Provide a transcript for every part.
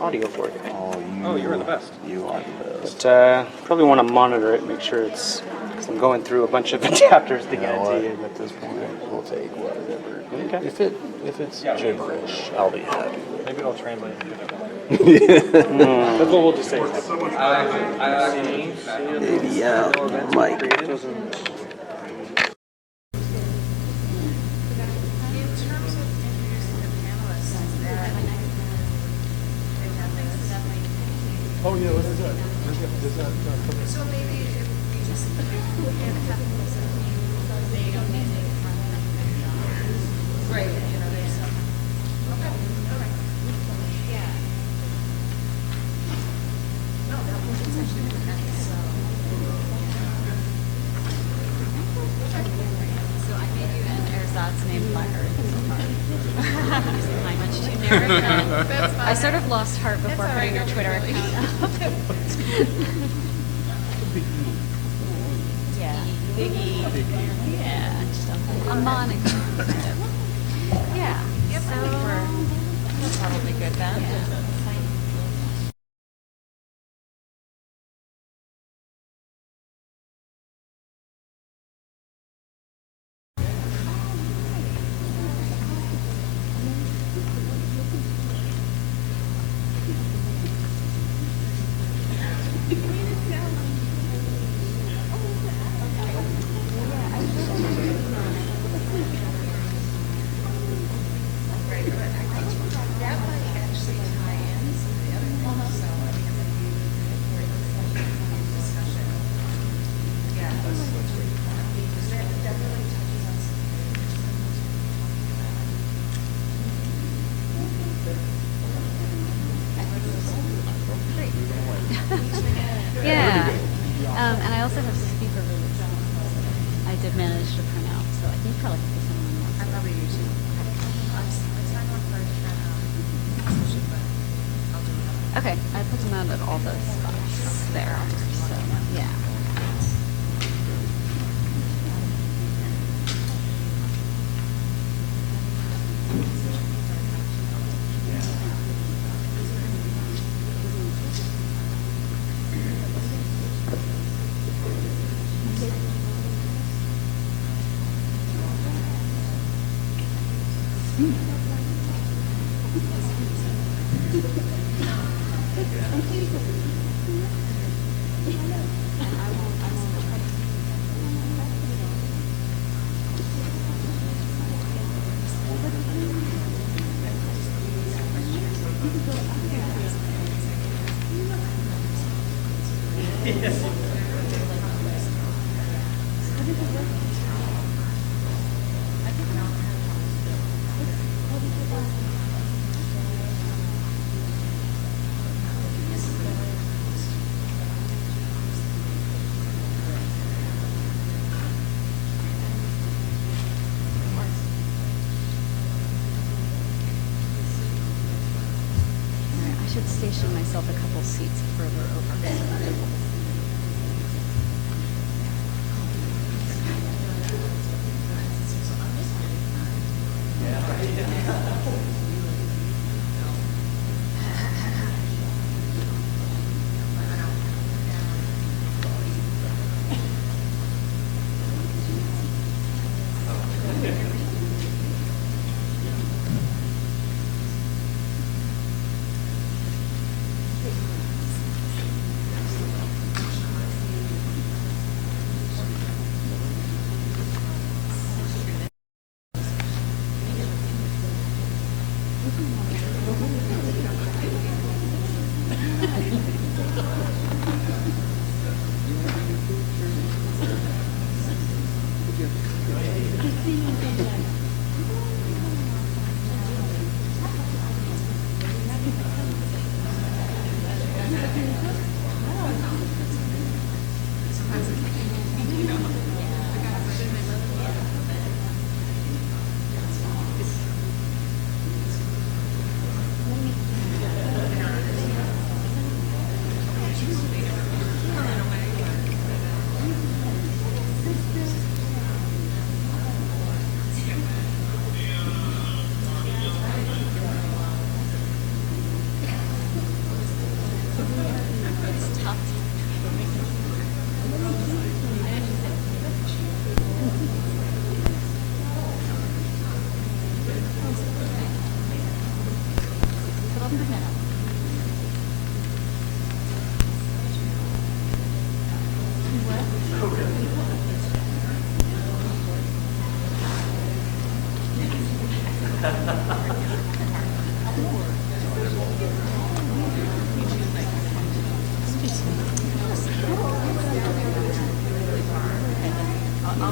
audio for you. Oh, you're the best. You are the best. But probably want to monitor it, make sure it's, because I'm going through a bunch of adapters to You get know it to what? you. At this point, we'll take whatever. Okay. If it's gibberish, I'll be happy. Maybe it'll translate into it. That's what we'll just say. Baby out, Mike. Oh yeah, what is that? Does that cover? So maybe if we just have right, you know, there's some. Okay, okay. Yeah. No, that was actually really nice. So I made you an ersatz named Blackguard so far. Am I much too narrow? That's fine. I sort of lost heart before That's all putting right, your don't Twitter worry. account up. Yeah. Biggie. Yeah. Just a moniker. Kind of. Yeah. Yep, So I think that's probably good then. That might actually tie in some of the other things, so I mean, if we discussion. Yeah. Because that definitely touches on some. Yeah. And I also have speaker rooms. I did manage to print out, so I think probably have to send them I out. probably do too. Let's find one for a different, session, but I'll do another. Okay, I put them out at all those spots there. So yeah. Alright, I should station myself a couple seats further over.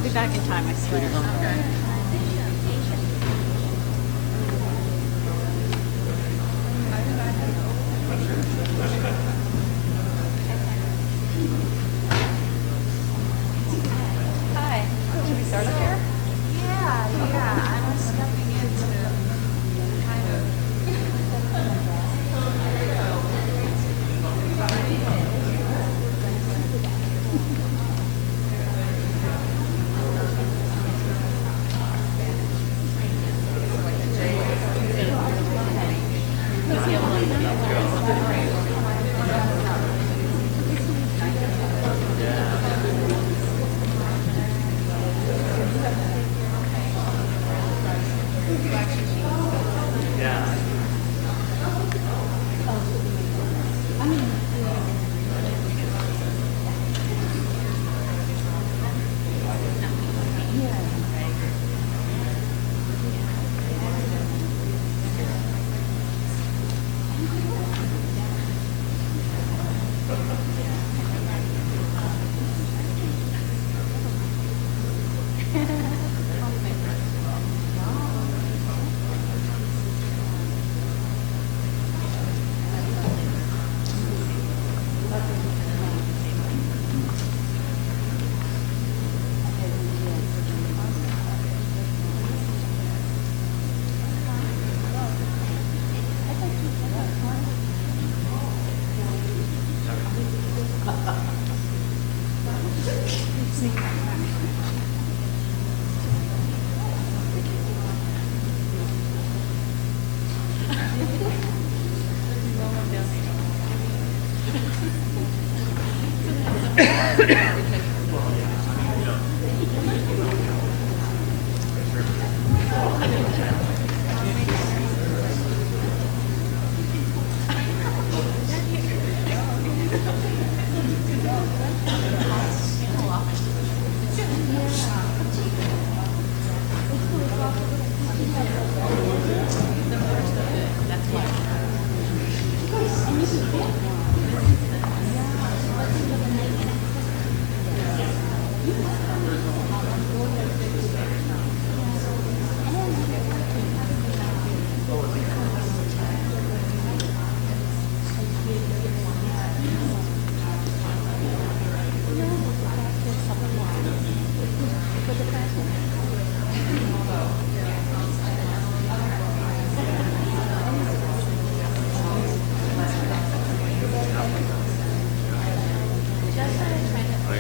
be back in time, I swear. Hi. Should we start up here? Yeah, I was stepping into kind of.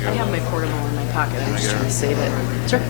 I have my portable in my pocket. I'm just trying to save it. Sure.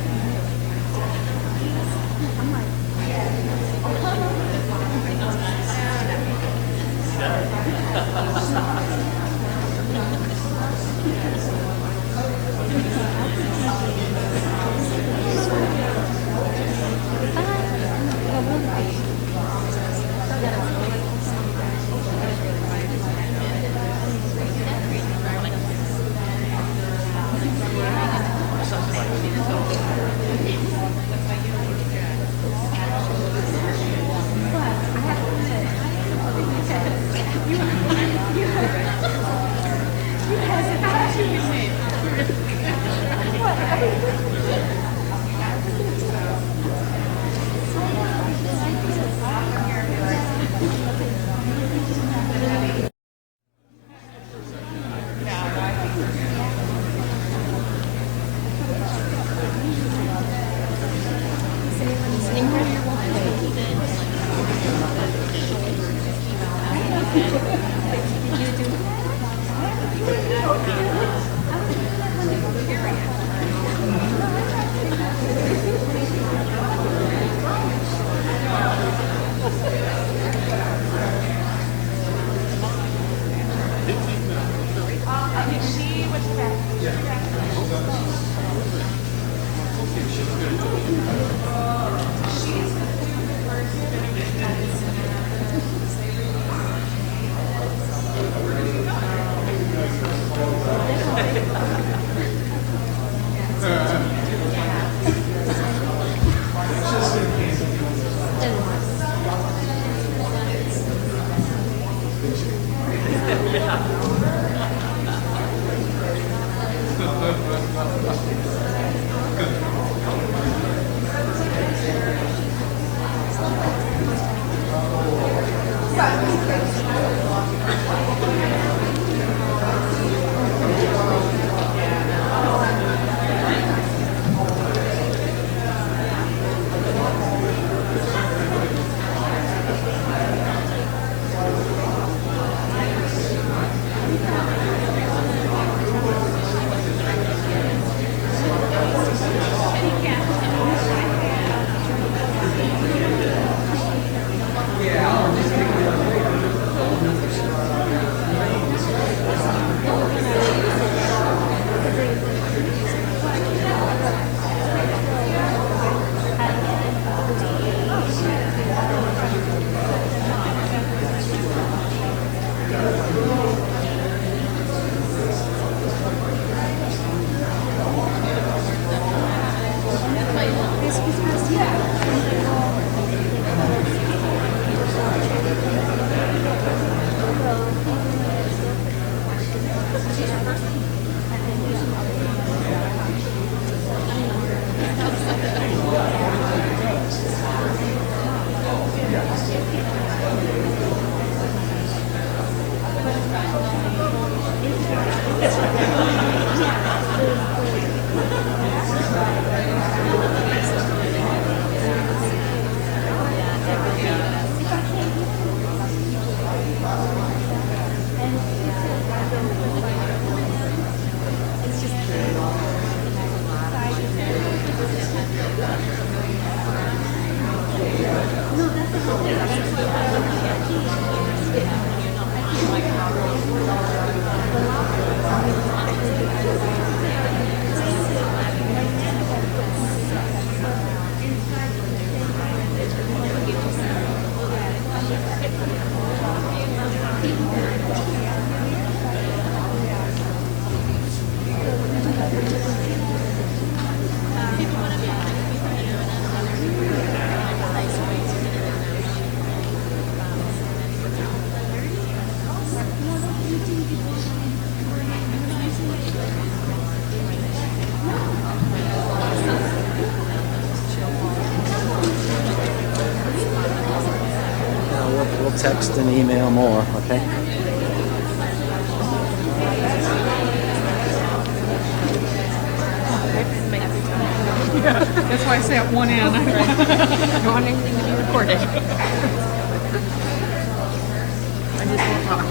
We'll text and email more, okay? That's why I say at one end. I don't want anything to be recorded. I just won't talk.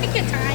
Take your time.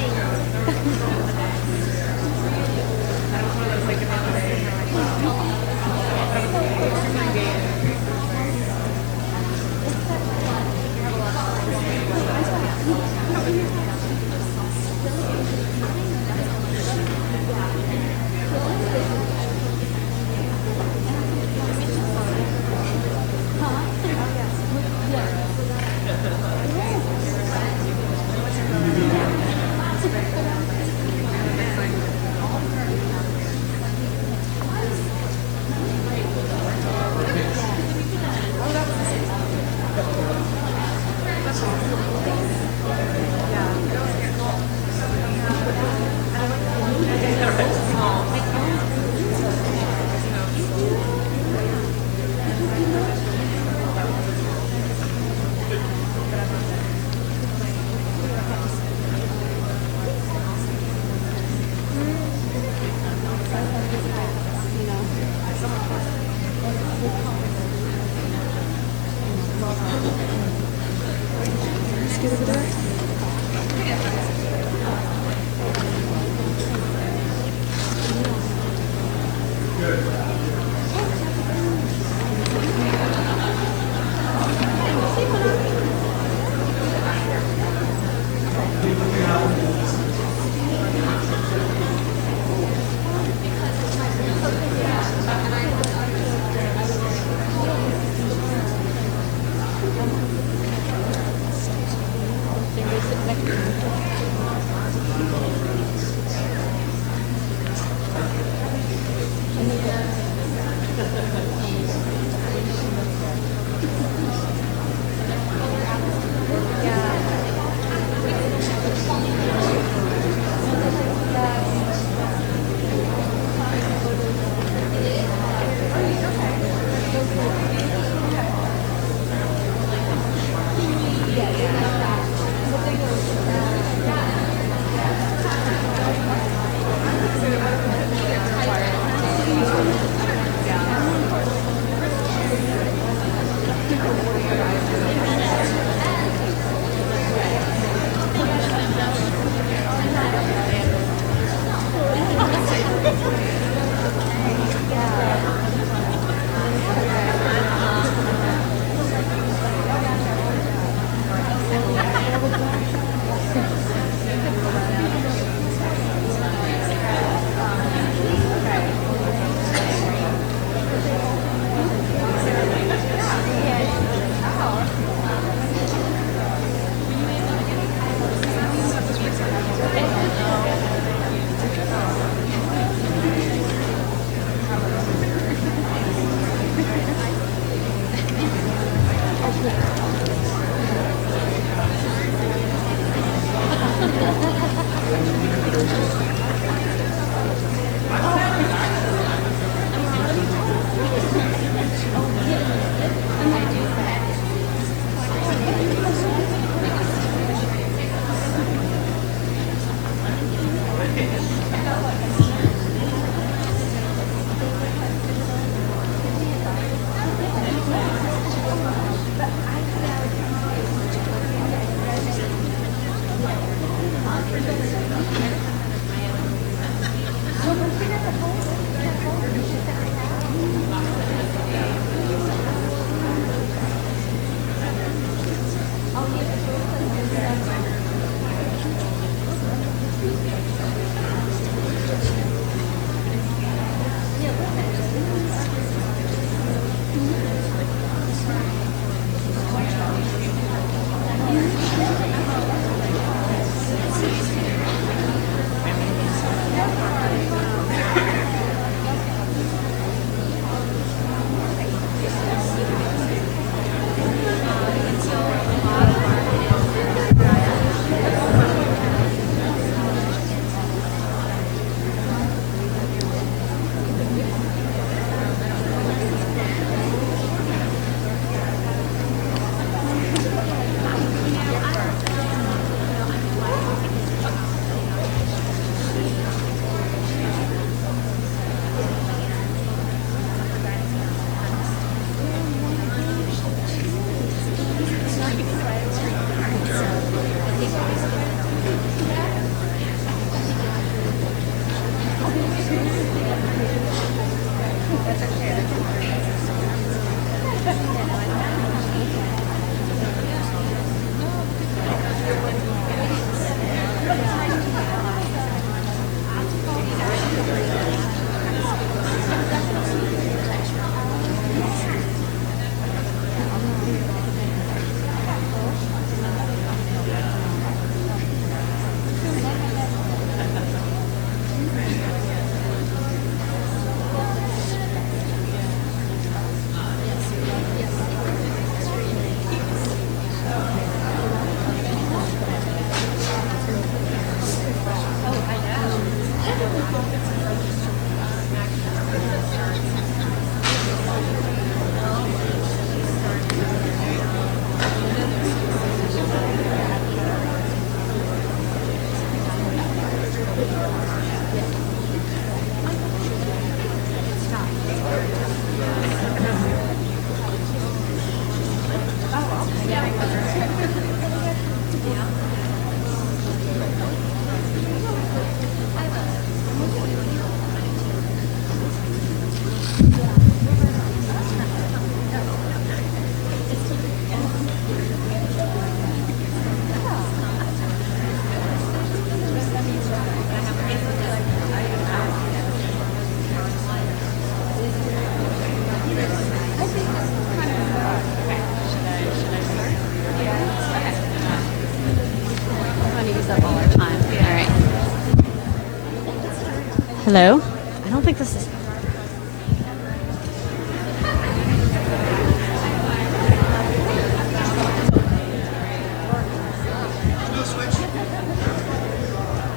Hello? I don't think this is...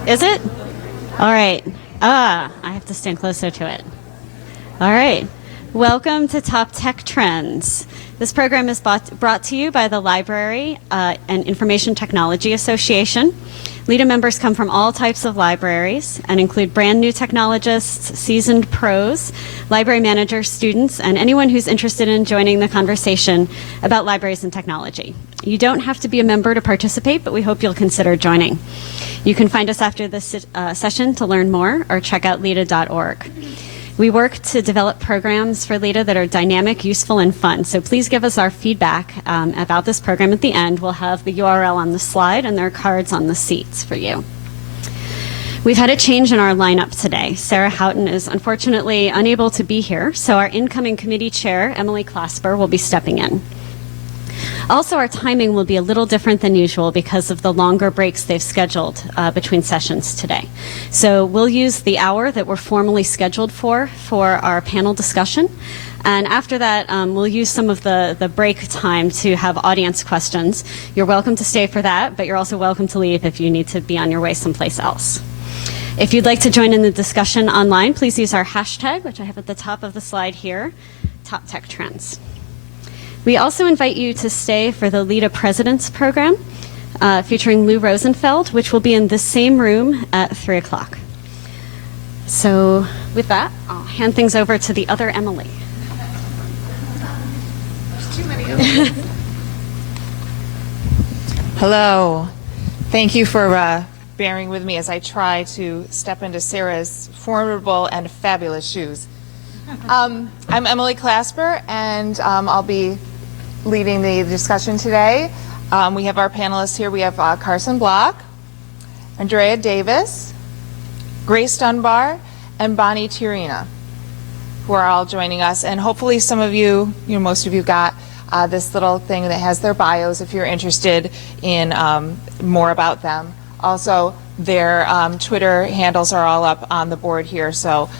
Is it? All right. I have to stand closer to it. All right. Welcome to Top Tech Trends. This program is brought to you by the Library and Information Technology Association. LIDA members come from all types of libraries and include brand new technologists, seasoned pros, library managers, students, and anyone who's interested in joining the conversation about libraries and technology. You don't have to be a member to participate, but we hope you'll consider joining. You can find us after this session to learn more or check out lida.org. We work to develop programs for LIDA that are dynamic, useful, and fun. So please give us our feedback about this program at the end. We'll have the URL on the slide and there are cards on the seats for you. We've had a change in our lineup today. Sarah Houghton is unfortunately unable to be here, so our incoming committee chair, Emily Clasper, will be stepping in. Also, our timing will be a little different than usual because of the longer breaks they've scheduled between sessions today. So we'll use the hour that we're formally scheduled for our panel discussion. And after that, we'll use some of the break time to have audience questions. You're welcome to stay for that, but you're also welcome to leave if you need to be on your way someplace else. If you'd like to join in the discussion online, please use our hashtag, which I have at the top of the slide here, Top Tech Trends. We also invite you to stay for the LIDA Presidents Program featuring Lou Rosenfeld, which will be in the same room at 3 o'clock. So with that, I'll hand things over to the other Emily. There's too many. Hello. Thank you for bearing with me as I try to step into Sarah's formidable and fabulous shoes. I'm Emily Clasper, and I'll be leading the discussion today. We have our panelists here. We have Carson Block, Andrea Davis, Grace Dunbar, and Bonnie Tirina, who are all joining us. And hopefully some of you, most of you got this little thing that has their bios if you're interested in more about them. Also, their Twitter handles are all up on the board here, so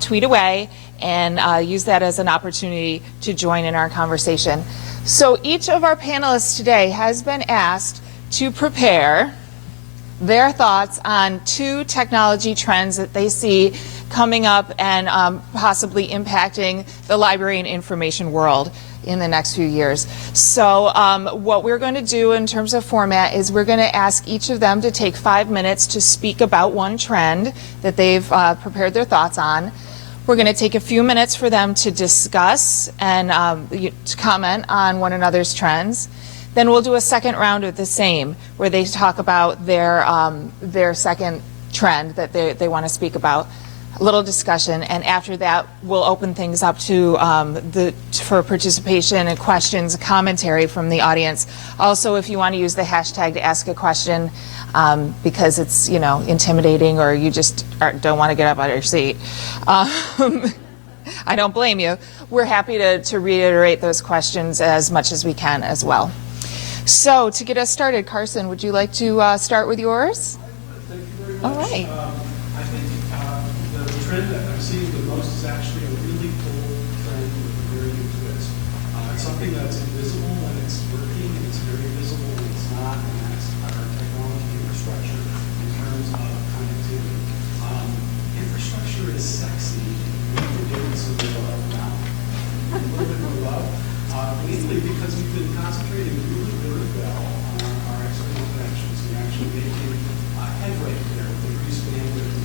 tweet away and use that as an opportunity to join in our conversation. So each of our panelists today has been asked to prepare their thoughts on 2 technology trends that they see coming up and possibly impacting the library and information world in the next few years. So what we're going to do in terms of format is we're going to ask each of them to take 5 minutes to speak about one trend that they've prepared their thoughts on. We're going to take a few minutes for them to discuss and to comment on one another's trends. Then we'll do a second round of the same, where they talk about their second trend that they want to speak about. A little discussion, and after that, we'll open things up to for participation and questions, commentary from the audience. Also, if you want to use the hashtag to ask a question, because it's intimidating, or you just don't want to get up out of your seat, I don't blame you. We're happy to reiterate those questions as much as we can as well. So to get us started, Carson, would you like to start with yours? Thank you very much. All right. I think the trend that I'm seeing the most is actually a really cool trend with a very new twist. It's something that's invisible when it's working, and it's very visible when it's not, and that's our technology infrastructure in terms of connectivity. Infrastructure is sexy. We need to give it some love now. A little bit more love. Mainly because we've been concentrating really, really well on our external connections. We actually making headway there with increased bandwidth and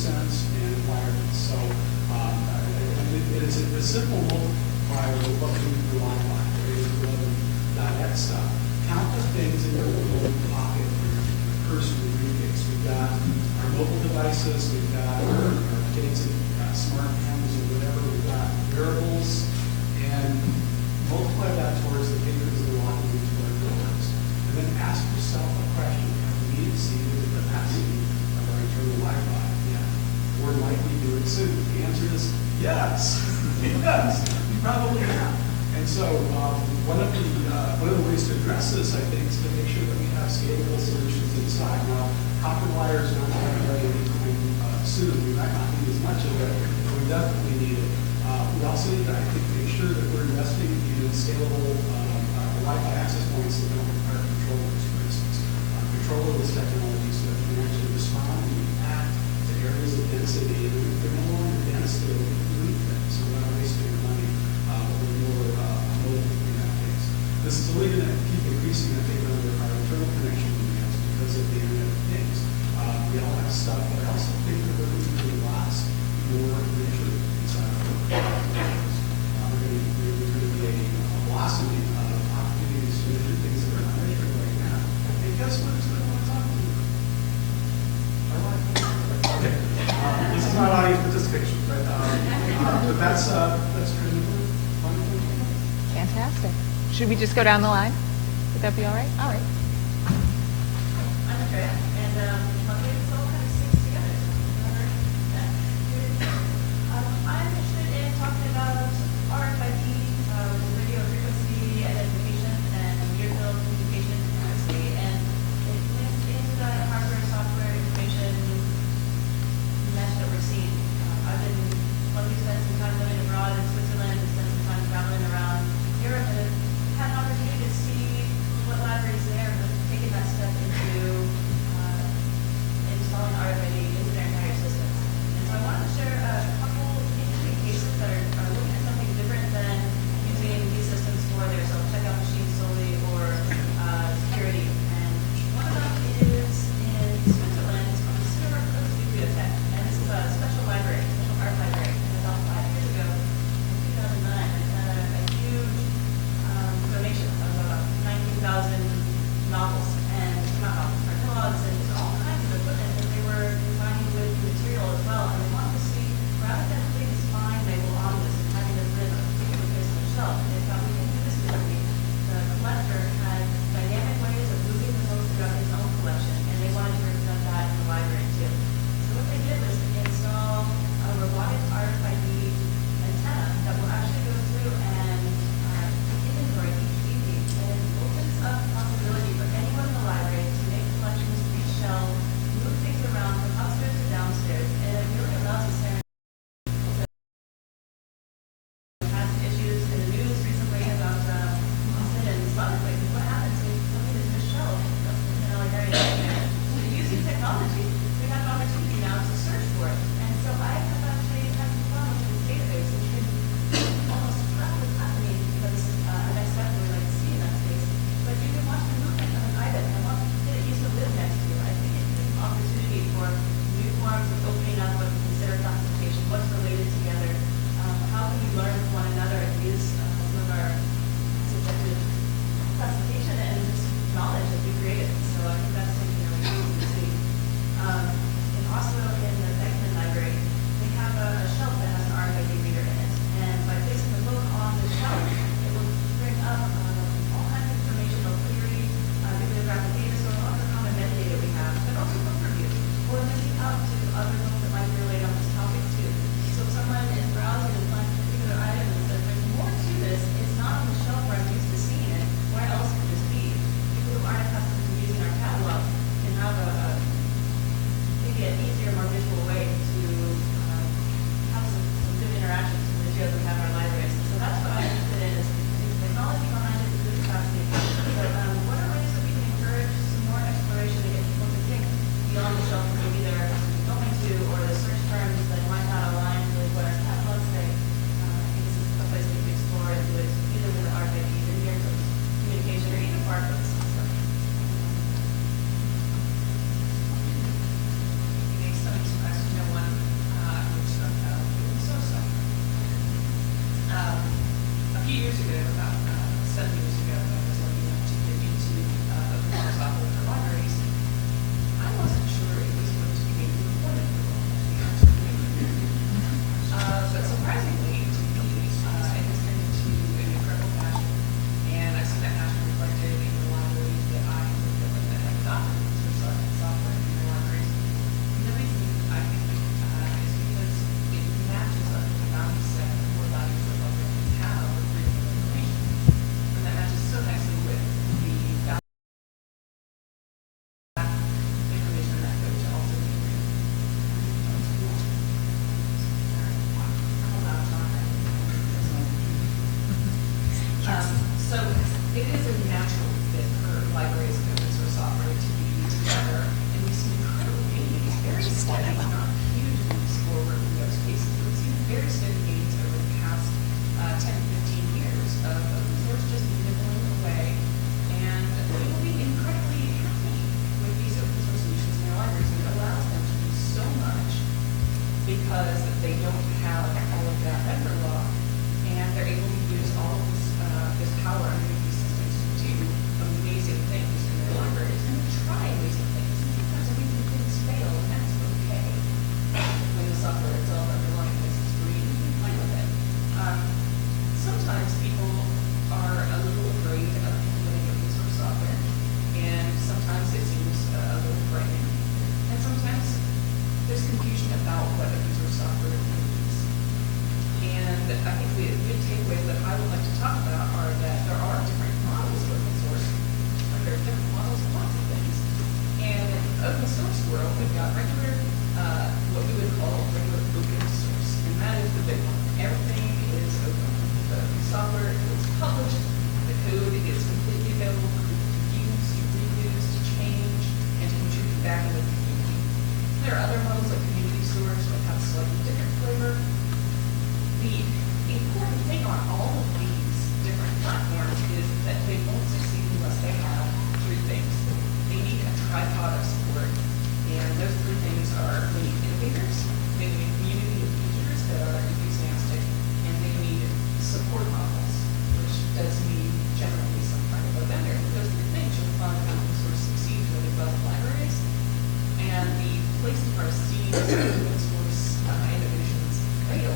sense and wireless. So it's a simple multiplier of what we do for Wi-Fi, .x stuff. Count the things in your little pocket for your personal briefcase. We've got our mobile devices, we've got our kids and smart phones or whatever, we've got wearables, and multiply that towards the papers that are walking into our doors. And then ask yourself a question: have we exceeded the capacity of our internal Wi-Fi? Yeah. Or might we do it soon? The answer is yes. Yes, we probably have. And so one of the ways to address this, I think, is to make sure that we have scalable solutions inside. Now, copper wire is not going to be anytime soon. We might not need as much of it, but we definitely need it. We also need to, I think, make sure that we're investing in scalable Wi-Fi access points that don't require controllers, for instance. Controllerless technology so that we can actually respond and react to areas of density. And if they're no longer dense, they'll leak things. So we're not wasting our money, but we're more mobile in that case. This is only going to keep increasing, I think, under our internal connection demands because of the Internet of Things. We all have stuff, but I also think that we're going to last more richer inside of our connections. We're going to be a blossoming of opportunities to measure things that we're not measuring right now. And guess what? It's going to want to talk to you. All right. Okay. This is not audience participation, but that's kind of fun. Fantastic. Should we just go down the line? Would that be all right? All right. I'm Andrea, and it's all kind of syncs together. I'm interested in talking about RFID, radio frequency identification, and near-field communication privacy, and it links into the hardware, software, information mesh that we're seeing. I've been lucky to spend some time living abroad in Switzerland and spend some time traveling around Europe, and had an opportunity to see what libraries there have taken that step into because they don't have all of that vendor law, and they're able to use all of this power underneath these systems to do amazing things in their libraries and try amazing things. Sometimes amazing things fail, and that's okay. When the software itself underlying this is free, you can play with it. Sometimes people are a little afraid of implementing open source software, and sometimes it seems a little frightening, and sometimes there's confusion about what open source software means. And I think the big takeaways that I would like to talk about are that there are different models of open source. There are different models of lots of things. And in the open source world, we've got regular, what we would call regular open source, and that is the big one. Everything is open. The software is published, the code is completely available for people to use, to reuse, to change, and to contribute back into the community. There are other models like community source that have a slightly different flavor. The important thing on all of these different platforms is that they won't succeed unless they have three things. They need a tripod of support, and those three things are they need innovators, they need a community of users that are enthusiastic, and they need support models, which does mean generally some kind of a vendor. Those three things you'll find open source succeed really well in libraries, and the place to our seeds open source innovations fail,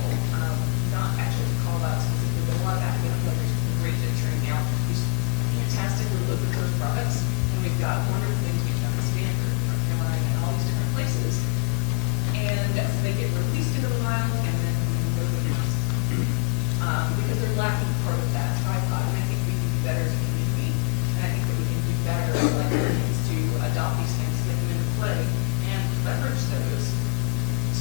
not actually to call out specifically, but a lot of academic libraries are great at churning out these fantastic little open source products, and we've got wonderful things become Stanford, North Carolina, and all these different places, and they get released into the wild, and then nobody else. Because they're lacking part of that tripod, and I think we can do better as a community, and I think that we can do better as librarians to adopt these things, make them into play, and leverage those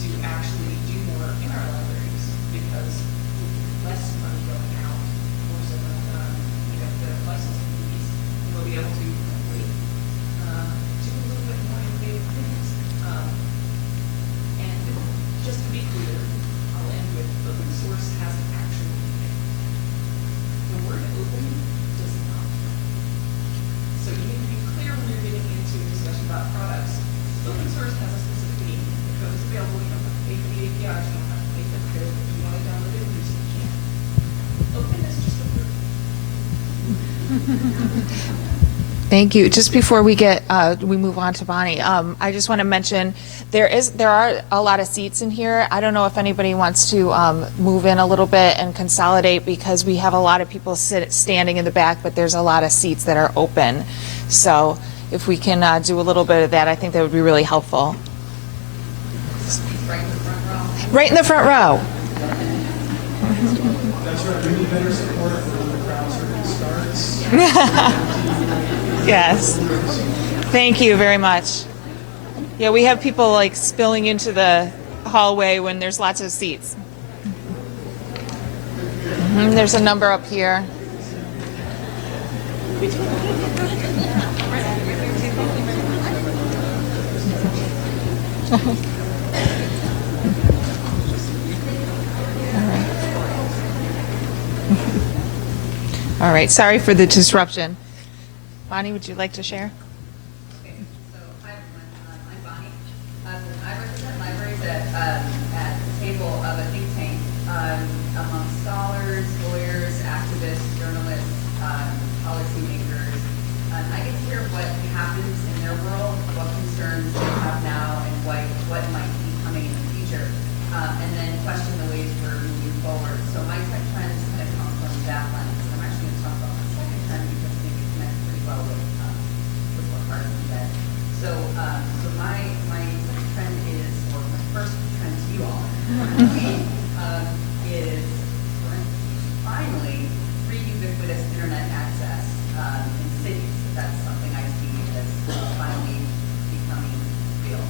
to actually do more in our libraries, because with less money going out for some of the licensing fees, we'll be able to hopefully do a little bit more innovative things. And just to be clear, I'll end with open source has an actual meaning. The word open does not. So you need to be clear when you're getting into a discussion about products. Open source has a specific meaning. The code is available, you don't have to pay for the APIs, you don't have to pay for the code. If you want to download it and use it, you can. Open is just a word. Thank you. Just before we move on to Bonnie, I just want to mention there are a lot of seats in here. I don't know if anybody wants to move in a little bit and consolidate, because we have a lot of people standing in the back, but there's a lot of seats that are open. So if we can do a little bit of that, I think that would be really helpful. Right in the front row. Right in the front row. That's right, we need better support for when the crowd surfing starts. Yes. Thank you very much. Yeah, we have people like spilling into the hallway when there's lots of seats. There's a number up here. All right, sorry for the disruption. Bonnie, would you like to share? Okay, so hi everyone, I'm Bonnie. I represent libraries at the table of a think tank among scholars, lawyers, activists, journalists, policymakers. I get to hear what happens in their world, what concerns they have now, and what might be coming in the future, and then question the ways we're moving forward. So my tech trends kind of come from that lens. I'm actually going to talk about my second trend because I think it connects pretty well with what Carson said. So my second trend is, or my first trend to you all, is finally free ubiquitous internet access in cities. That's something I see as finally becoming real.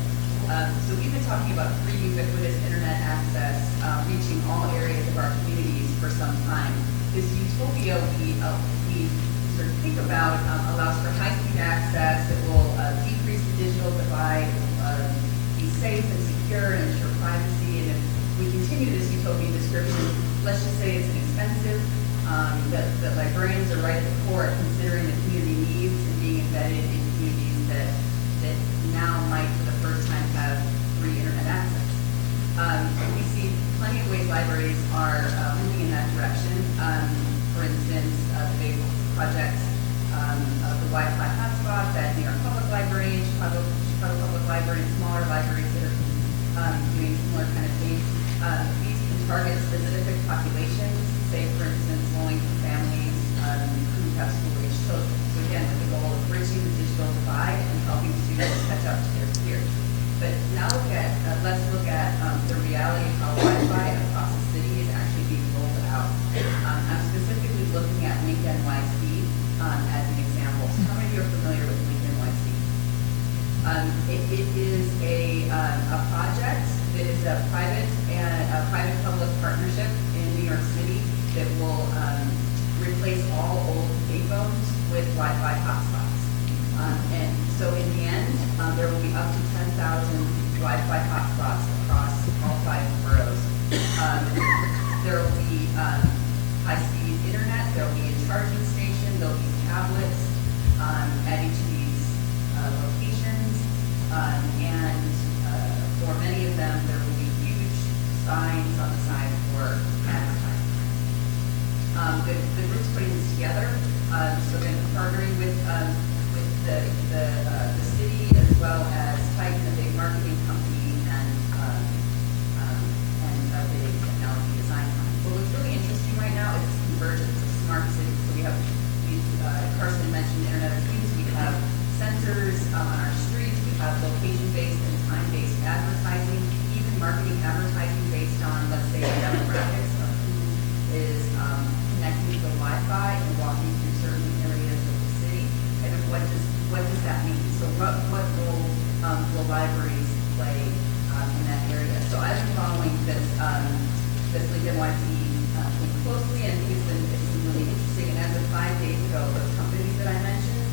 So we've been talking about free ubiquitous internet access reaching all areas of our communities for some time. This utopia we sort of think about allows for high-speed access that will decrease the digital divide, be safe and secure and ensure privacy. And if we continue this utopian description, let's just say it's inexpensive, that librarians are right at the core of considering the community needs and being embedded in communities that now might for the first time have free internet access. libraries are moving in that direction. For instance, the big project of the Wi-Fi hotspot at New York Public Library, Chicago Public Library, and smaller libraries that are doing similar kind of things. These can target specific populations, say for instance low-income families who have school-age children. So again, with the goal of bridging the digital divide and helping students catch up to their peers. But now let's look at the reality of how Wi-Fi across the city is actually being rolled out. I'm specifically looking at Link NYC as an example. So how many of you are familiar with Link NYC? It is a project that is a private-public partnership in New York City that will replace all old payphones with Wi-Fi hotspots. And so in the end, there will be up to 10,000 Wi-Fi hotspots across all 5 boroughs. There will be high-speed internet, there will be a charging station, there will be tablets at each of these locations, and for many of them, there will be huge signs on the side for advertising. The group's putting this together, so then partnering with the city as well as Titan, a big marketing company, and a big technology design company. But what's really interesting right now is convergence of smart cities. So we have, Carson mentioned Internet of Things, we have sensors on our streets, we have location-based and time-based advertising, even marketing advertising based on, let's say, the demographics of who is connecting to the Wi-Fi and walking through certain areas of the city. And what does that mean? So what role will libraries play in that area? So I've been following this Link NYC thing closely, and I think it's been really interesting. And as of 5 days ago, those companies that I mentioned,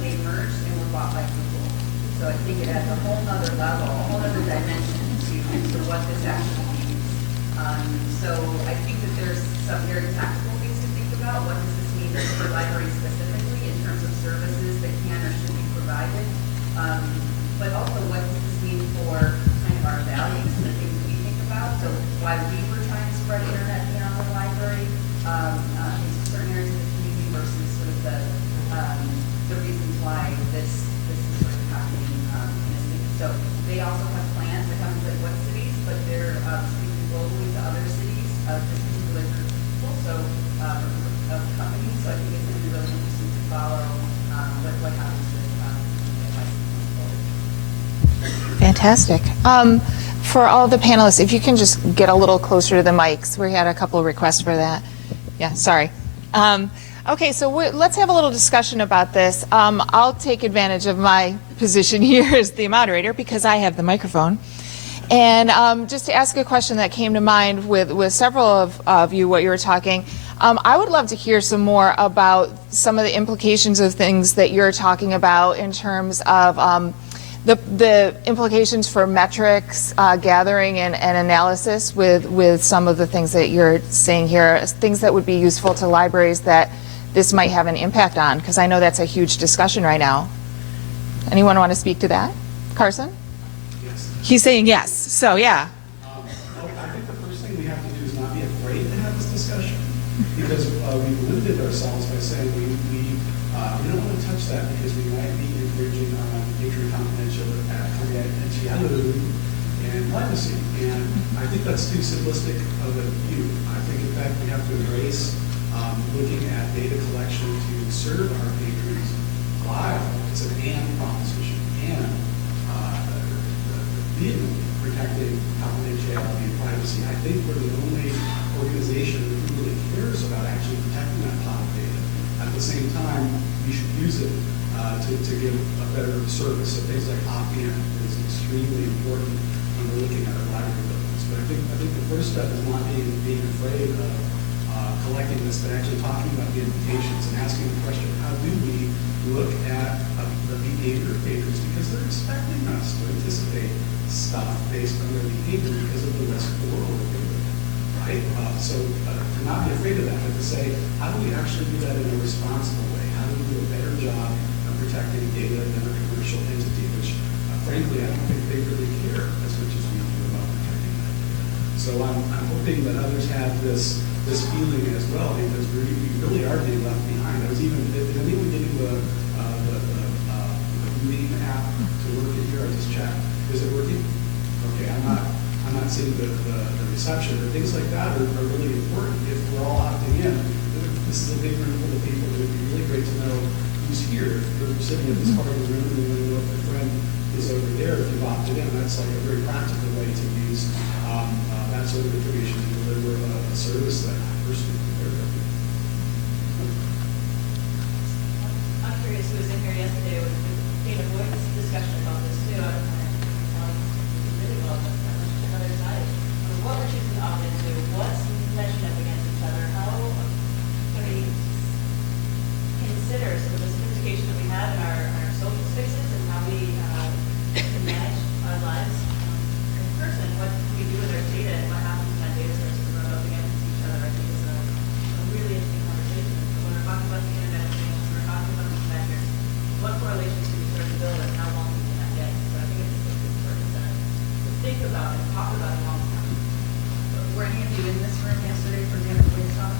they merged and were bought by Google. So I think it adds a whole other level, a whole other dimension to what this actually means. So I think that there's some very tactical things to think about. What does this mean for libraries specifically in terms of services that can or should be provided? But also, what does this mean for kind of our values and the things that we think about? So why we were trying to spread internet beyond the library into certain areas of the community versus sort of the reasons why this is sort of happening in a city. So they also have plans. They haven't said what cities, but they're speaking globally to other cities of this particular group of people, so of companies. So I think it's going to be really interesting to follow what happens with Fantastic. For all the panelists, if you can just get a little closer to the mics. We had a couple of requests for that. Yeah, sorry. Okay, so let's have a little discussion about this. I'll take advantage of my position here as the moderator because I have the microphone. And just to ask a question that came to mind with several of you, what you were talking, I would love to hear some more about some of the implications of things that you're talking about in terms of the implications for metrics gathering and analysis with some of the things that you're saying here, things that would be useful to libraries that this might have an impact on, because I know that's a huge discussion right now. Anyone want to speak to that? Carson? Yes. He's saying yes, so yeah. I think the first thing we have to do is not be afraid to have this discussion, because we've limited ourselves by saying we don't want to touch that because we might be infringing on data confidentiality and privacy. And I think that's too simplistic of a view. I think, in fact, we have to embrace looking at data collection to serve our patrons while it's an and proposition and vehemently protecting confidentiality and privacy. I think we're the only organization who really cares about actually protecting that pot of data. At the same time, we should use it to give a better service. So things like opt-in is extremely important when we're looking at our library buildings. But I think the first step is not being afraid of collecting this, but actually talking about the implications and asking the question, how do we look at the behavior of patrons? Because they're expecting us to anticipate stuff based on their behavior because of the rest of the world that they live in, right? So to not be afraid of that, but to say, how do we actually do that in a responsible way? How do we do a better job of protecting data than a commercial entity, which frankly, I don't think they really care as much as we do about protecting that data. So I'm hoping that others have this feeling as well, because we really are being left behind. I was even, if anyone getting the Meeting app to work in here, I just checked. Is it working? Okay, I'm not seeing the reception, but things like that are really important if we're all opting in. This is a big room full of people. It would be really great to know who's here. If you're sitting at this part of the room and you want to know if your friend is over there, if you've opted in, that's like a very practical way to use that sort of information to deliver a service that personally prepared for. I'm curious who was in here yesterday with Dana Boyd's discussion about this too. Really well, another side. What we're choosing to opt into, what's measured up against each other, how can we consider some of the sophistication that we have in our social spaces and how we can manage our lives in person, what we do with our data and what happens when that data starts to run up against each other. I think is a really interesting conversation. When we're talking about the internet of things, when we're talking about these measures, what correlations do we start to build and how long can that get? So I think it's important to think about and talk about it long term. Were any of you in this room yesterday for Dana Boyd's talk?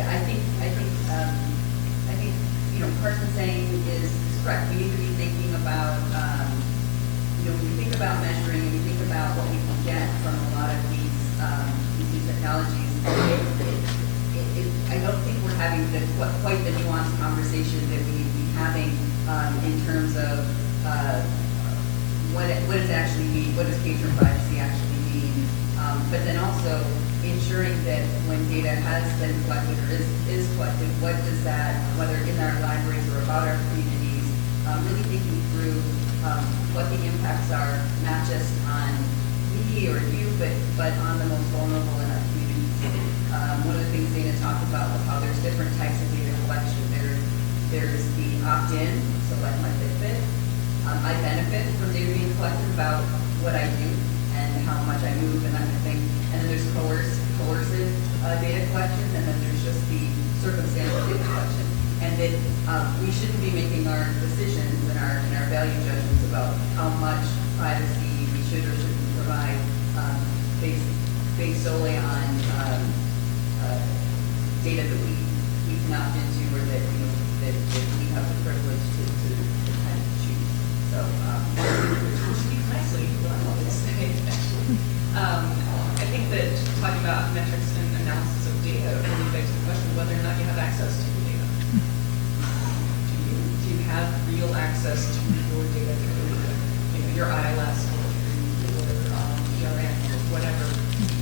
I think, Carson saying is correct. We need to be thinking about, when we think about measuring and we think about what we can get from a lot of these new technologies, I don't think we're having quite the nuanced conversation that we'd be having in terms of what does actually mean, what does patron privacy actually mean, but then also ensuring that when data has been collected or is collected, what does that, whether in our libraries or about our communities, really thinking through what the impacts are, not just on me or you, but on the most vulnerable in our communities. One of the things Dana talked about was how there's different types of data collection. There's the opt-in, so like my Fitbit. I benefit from data being collected about what I do and how much I move and that kind of thing. And then there's coercive data collection, and then there's just the circumstantial data collection. And that we shouldn't be making our decisions and our value judgments about how much privacy we should or shouldn't provide based solely on data that we can opt into or that we have the privilege to kind of choose. So which speaks nicely to what I'm always saying, actually. I think that talking about metrics and analysis of data really begs the question of whether or not you have access to your data. Do you have real access to your data through your ILS or through your PRN or whatever?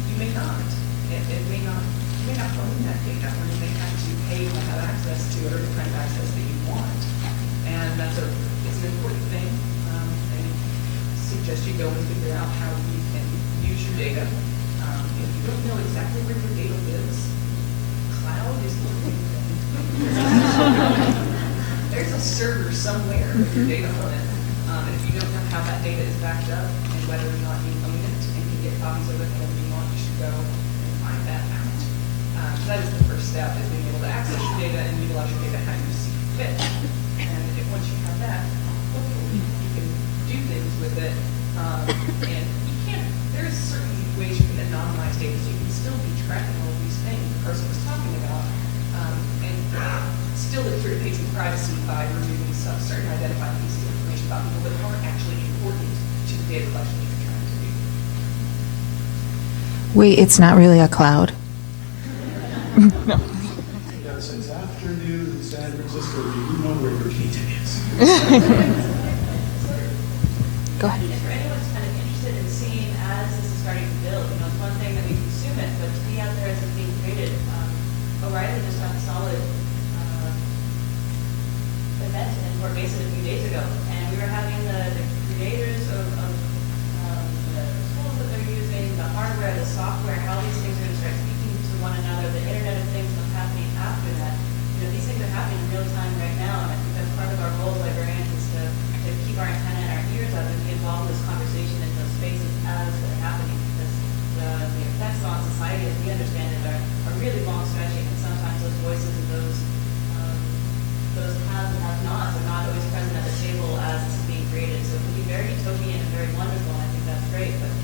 You may not. It may not. You may not own that data, or you may have to pay to have access to it or the kind of access that you want. And it's an important thing. And I suggest you go and figure out how you can use your data. If you don't know exactly where your data lives, cloud is the thing. There's a server somewhere with your data on it. And if you don't know how that data is backed up and whether or not you own it and can get copies of it whenever you want, you should go and find that out. So that is the first step, is being able to access your data and utilize your data how you see fit. And once you have that, hopefully you can do things with it. And you can't, there's certain ways you can anonymize data, so you can still be tracking all of these things the person was talking about, and still adhere to patient privacy by removing some certain identifying pieces of information about people that aren't actually important to the data collection that you're trying to do. Wait, it's not really a cloud? No. Yes, it's afternoon in San Francisco. You know where your data is. Go ahead. If anyone's kind of interested in seeing as this is starting to build, it's one thing that we consume it, but to be out there as it's being created, O'Reilly just had a solid event in Fort Mesa a few days ago, and we were having the creators of the tools that they're using, the hardware, the software, how these things are going to start speaking to one another, the Internet of Things, what's happening after that. These things are happening in real time right now, and I think that's part of our role as librarians is to keep our antenna and our ears up and be involved in this conversation in those spaces as they're happening, because the effects on society as we understand it are really long stretching, and sometimes those voices of those haves and have-nots are not always present at the table as it's being created. So it can be very utopian and very wonderful, and I think that's great, but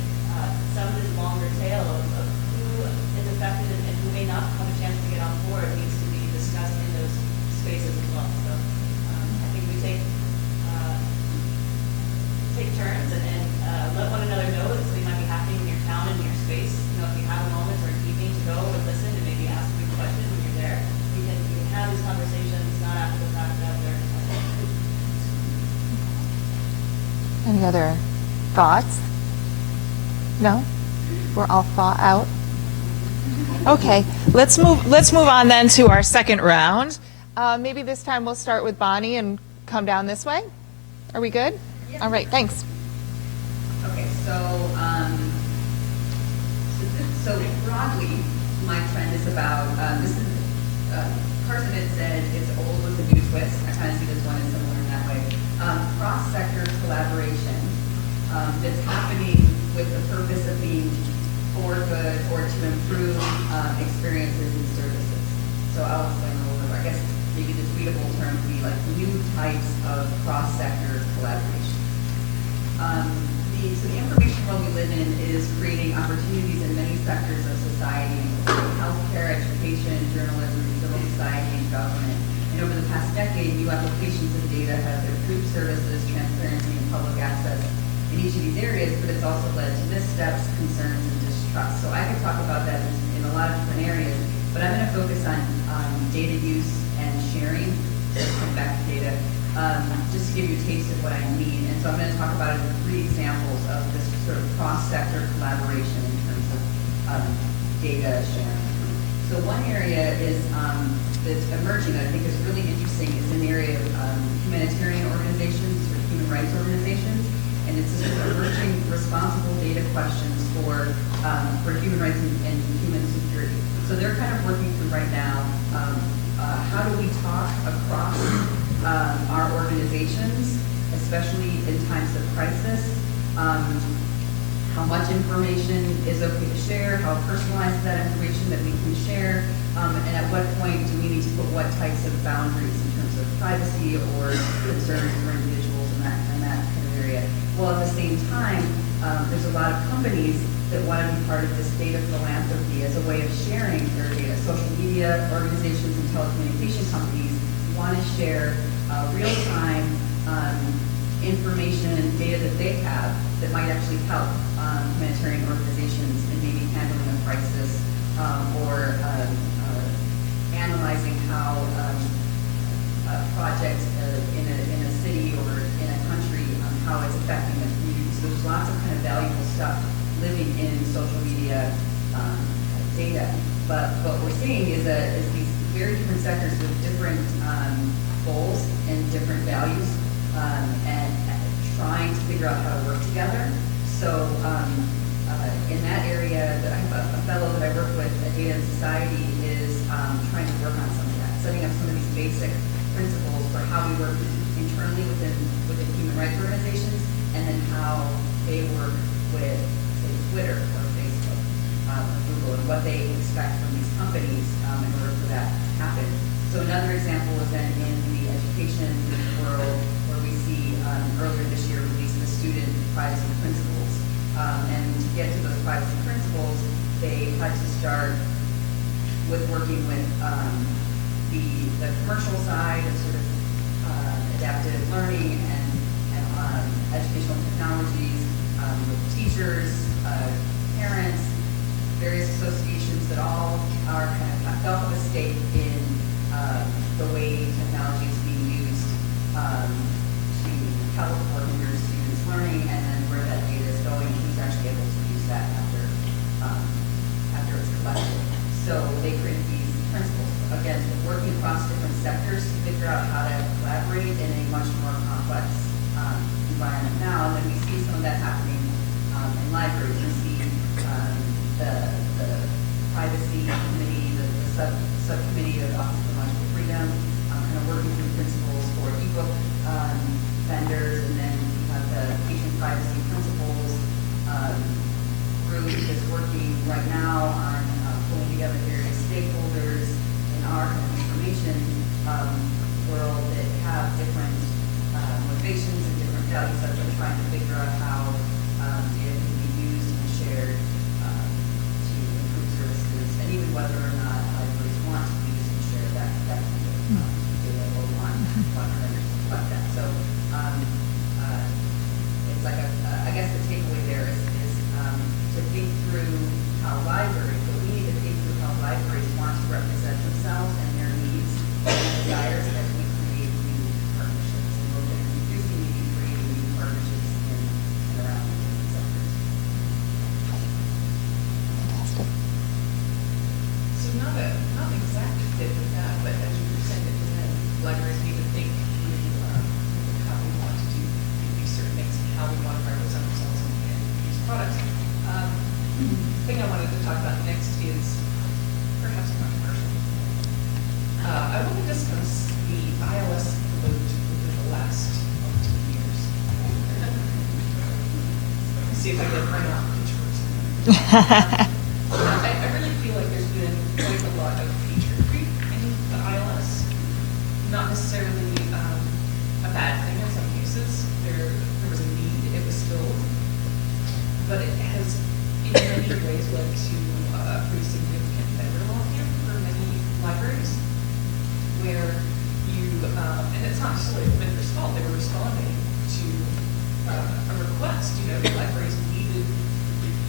Any other thoughts? No? We're all thought out? Okay, let's move on then to our second round. Maybe this time we'll start with Bonnie and come down this way. Are we good? All right, thanks. Okay, so broadly, my trend is about, Carson had said it's old with a new twist. I kind of see this one as similar in that way. Cross-sector collaboration that's happening with the purpose of being for good or to improve experiences and services. So I'll explain a little bit. I guess maybe the tweetable term would be like new types of cross-sector collaboration. So the information world we live in is creating opportunities in many sectors of society, including healthcare, education, journalism, civil society, and government. And over the past decade, new applications of data have improved services, transparency, and public access in each of these areas, but it's also led to missteps, concerns, and distrust. So I could talk about that in a lot of different areas, but I'm going to focus on data use and sharing. Come back to data, just to give you a taste of what I mean. And so I'm going to talk about it in 3 examples of this sort of cross-sector collaboration in terms of data sharing. So one area is that's emerging that I think is really interesting is in the area of humanitarian organizations or human rights organizations. And it's this sort of emerging responsible data questions for human rights and human security. So they're kind of working through right now, how do we talk across our organizations, especially in times of crisis, how much information is okay to share, how personalized is that information that we can share, and at what point do we need to put what types of boundaries in terms of privacy or concerns for individuals in that kind of area. Well, at the same time, there's a lot of companies that want to be part of this data philanthropy as a way of sharing their data. Social media organizations and telecommunication companies want to share real-time information and data that they have that might actually help humanitarian organizations in maybe handling a crisis or analyzing how a project in a city or in a country, how it's affecting the community. So there's lots of kind of valuable stuff living in social media data. But what we're seeing is these very different sectors with different goals and different values and trying to figure out how to work together. So in that area, I have a fellow that I work with at Data and Society is trying to work on some of that, setting up some of these basic principles for how we work internally within human rights organizations, and then how they work with, say, Twitter or Facebook or Google, and what they expect from these companies in order for that to happen. So another example is then in the education world, where we see earlier this year released the student privacy principles. And to get to those privacy principles, they had to start with working with the commercial side of sort of adaptive learning and educational technologies, with teachers, parents, various associations that all are kind of felt a stake in the way technology is being used to help or hinder students' learning, and then where that data is going, and who's actually able to use that after it's collected. So they created these principles, again, working across different sectors to figure out how to collaborate in a much more complex environment now. And then we see some of that happening in libraries. We see the privacy committee, the subcommittee of Office of Intellectual Freedom, kind of working through principles for ebook vendors, and then we have the patient privacy principles group that's working right now on pulling together various stakeholders in our kind of information world that have different motivations and different values that are trying to figure out how data can be used and shared to improve services, and even whether or not libraries want to use and share that products. Thing I wanted to talk about next is perhaps controversial. I want to discuss the iOS vote within the last 2 years. See if I can bring out controversy. I really feel like there's been quite a lot of feature creep in the iOS. Not necessarily a bad thing in some cases. There was a need, it was filled, but it has in many ways led to a pretty significant vendor lock-in for many libraries, where you, and it's not necessarily the vendor's fault, they were responding to a request, libraries needed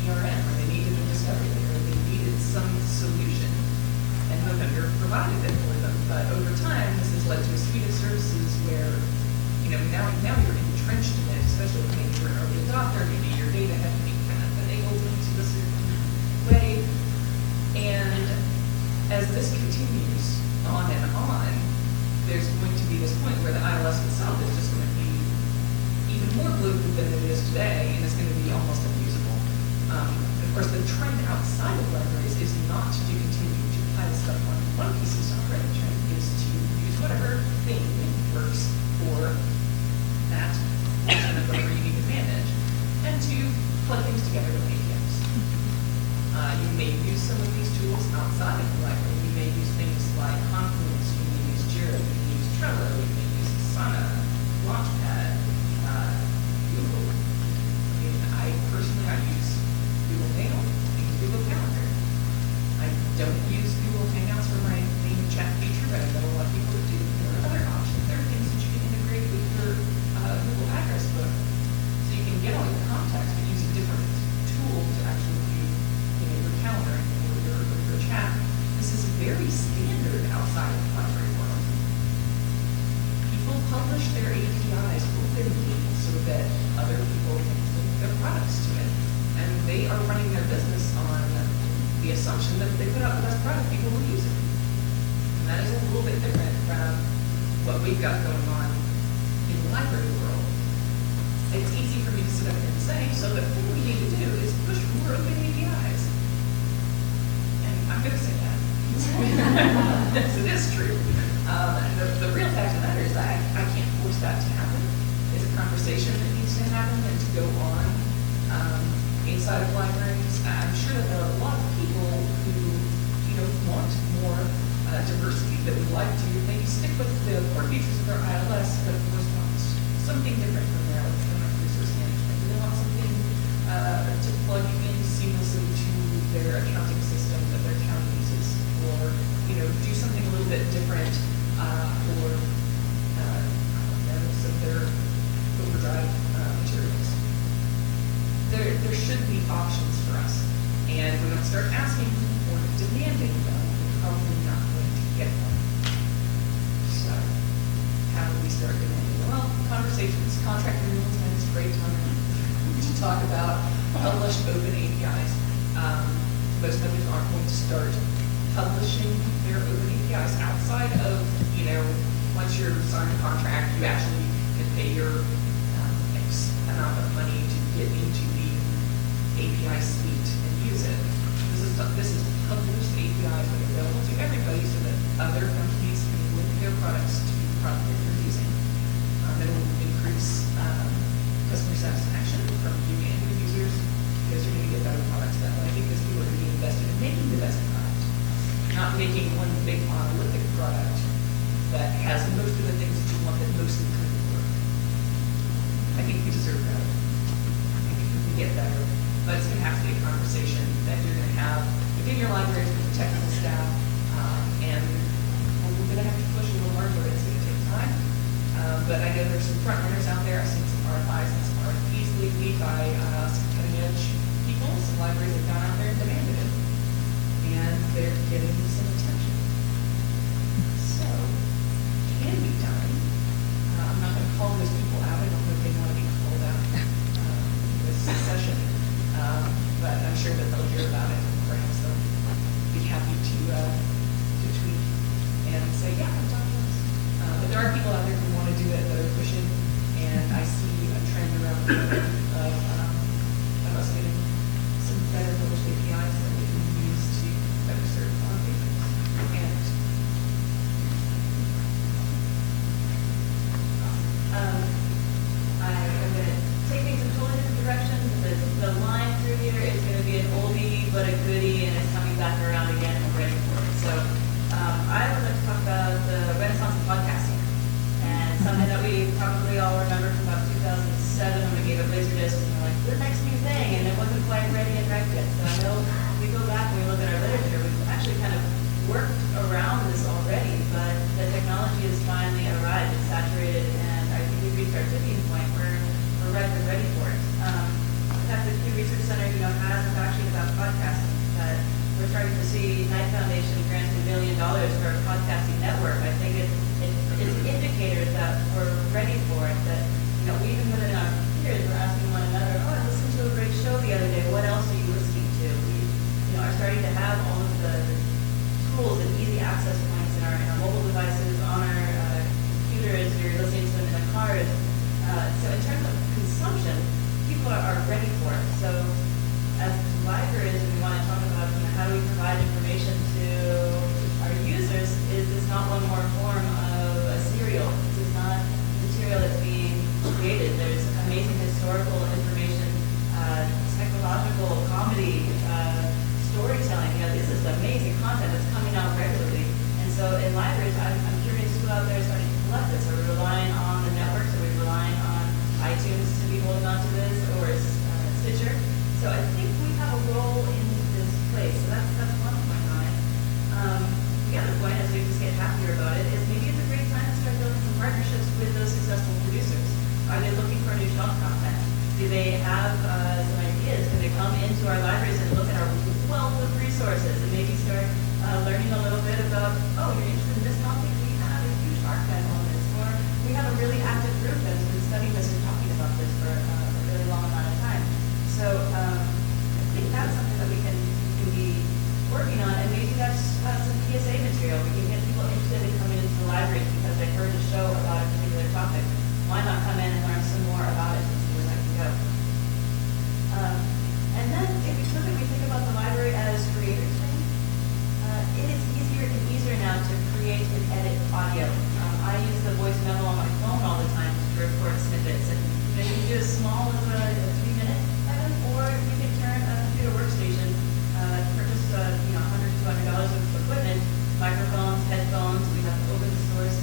ERM, or they needed a discovery layer, or they needed some solution, and the vendor provided it for them. But over time, this has led to a suite of services where, now you're entrenched in it, especially if maybe you're an early adopter, maybe your data had to be kind of enabled into a certain way. And as this continues on and on, there's going to be this point where the iOS itself is just going to be even more bloated than it is today, and it's going to be almost unusable. Of course, the trend outside of libraries is not to continue to pile stuff on one piece of software. The trend is to use whatever thing works for that portion of whatever you need to manage, and to plug things together with APIs. You may use some of these tools outside of the library. You may use things like Confluence, you may use Jira, you may use Trello, you may use Asana, Launchpad, Google. I personally use Google Mail, I use Google Calendar. I don't use Google Hangouts for my main chat feature, but I know a lot of people do. There are other options. There are things that you can integrate with your Google address book, so you can get all your contacts, but use a different tool to actually view your calendar or your chat. This is very standard outside of the library world. People publish their APIs with their needs so that other people can link their products to it. And they are running their business on the assumption that if they put out the best product, people will use it. And that is a little bit different from what we've got going on in the library world. It's easy for me to sit up here and say, so the thing we need to do is push more open APIs. And I'm going to say that. Yes, it is true. And the real fact of the matter is that I can't force that to happen. It's a conversation that needs to happen and to go on inside of libraries. I'm sure that there are a lot of people who, want more diversity, that would like to maybe stick with the core features of their iOS, but of course want something different from their resource management. They want something to plug in seamlessly to their accounting system that their town uses, or do something a little bit different for some of their overdrive materials. There should be options for us, and we don't start asking or demanding them, we're probably not going to get them. So, how do we start demanding them? Well, conversations, contract renewals, and it's a great time to talk about published open APIs. Most companies aren't going to start publishing their open APIs outside of, once you're signed a contract, you actually can pay your X amount of money to get into the API suite and use it. This is published APIs that are available to everybody so that other companies can link their products to the product that they're using. It will increase customer satisfaction from you and your users, because you're going to get better products that way, because people are going to be invested in making the best product, not making one big monolithic product that has most of the things that you want that mostly couldn't work. I think we deserve better. I think we can get better, but it's going to have to be a conversation that you're going to have within your libraries with the technical staff, and we're going to have to push a little harder. It's going to take time, but I know there's some front runners out there. I've seen some RFIs and some RFPs lately by some cutting edge people. Some libraries have gone out there and demanded it, and they're getting some attention. So, can be done. I'm not going to call those people out. I don't know if they want to be called out this session, but I'm sure that they'll hear about it, and perhaps they'll be happy to tweet and say, yeah, I'm talking to us. But there are people out there who want to do it, that are pushing, and I see a trend around the world of us getting but a goodie, and it's coming back around again, and we're ready for it. So I would like to talk about the renaissance of podcasting, and something that we probably all remember from about 2007 when we gave up Laserdisc, and we're like, the next new thing, and it wasn't quite ready and ripe yet. So I know if we go back and we look at our literature, we've actually kind of worked around this already, but the technology has finally arrived, it's saturated, and I think we've reached our tipping point where we're ripe and ready for it. In fact, the Pew Research Center, has a fact sheet about podcasting that we're starting to see Knight Foundation grant $1 million for a podcasting network. I think it's indicators that we're ready for it, that, we even within our peers, we're asking one another, oh, I listened to a great show the other day, what else are you listening to? We, are starting to have all of the tools and easy access points in our mobile devices, on our computers, you're listening to them in the cars. So in terms of consumption, people are ready for it. So as libraries, we want to talk about how do we provide information to our users. Is this not one more form of a serial? This is not material that's being created. There's amazing historical information, technological comedy, storytelling. This is amazing content that's coming out regularly. And so in libraries, I'm curious who out there is starting to collect this. Are we relying on the networks? Are we relying on iTunes to be holding on to this, or Stitcher? So I think we have a role in this place. So that's one point on it. The other point, as we just get happier about it, is maybe it's a great time to start building some partnerships with those successful producers. Are they looking for new shelf content? Do they have some ideas? Can they come into our libraries and look at our wealth of resources and maybe start learning a little bit about, oh, you're interested in this topic? We have a huge archive on this. Or we have a really active group that's been studying this and talking about this for a really long amount of time. So I think that's something that we can be working on, and maybe that's some PSA material. We can get people interested in coming into the library because they heard a show about a particular topic. Why not come in and learn some more about it and see where that can go? And then if we think about the library as creators thing, it is easier and easier now to create and edit audio. I use the voice memo on my phone all the time to record snippets, and you can do as small as a 3-minute edit, or you can turn a computer workstation, purchase $100 to $200 of equipment, microphones, headphones. We have open source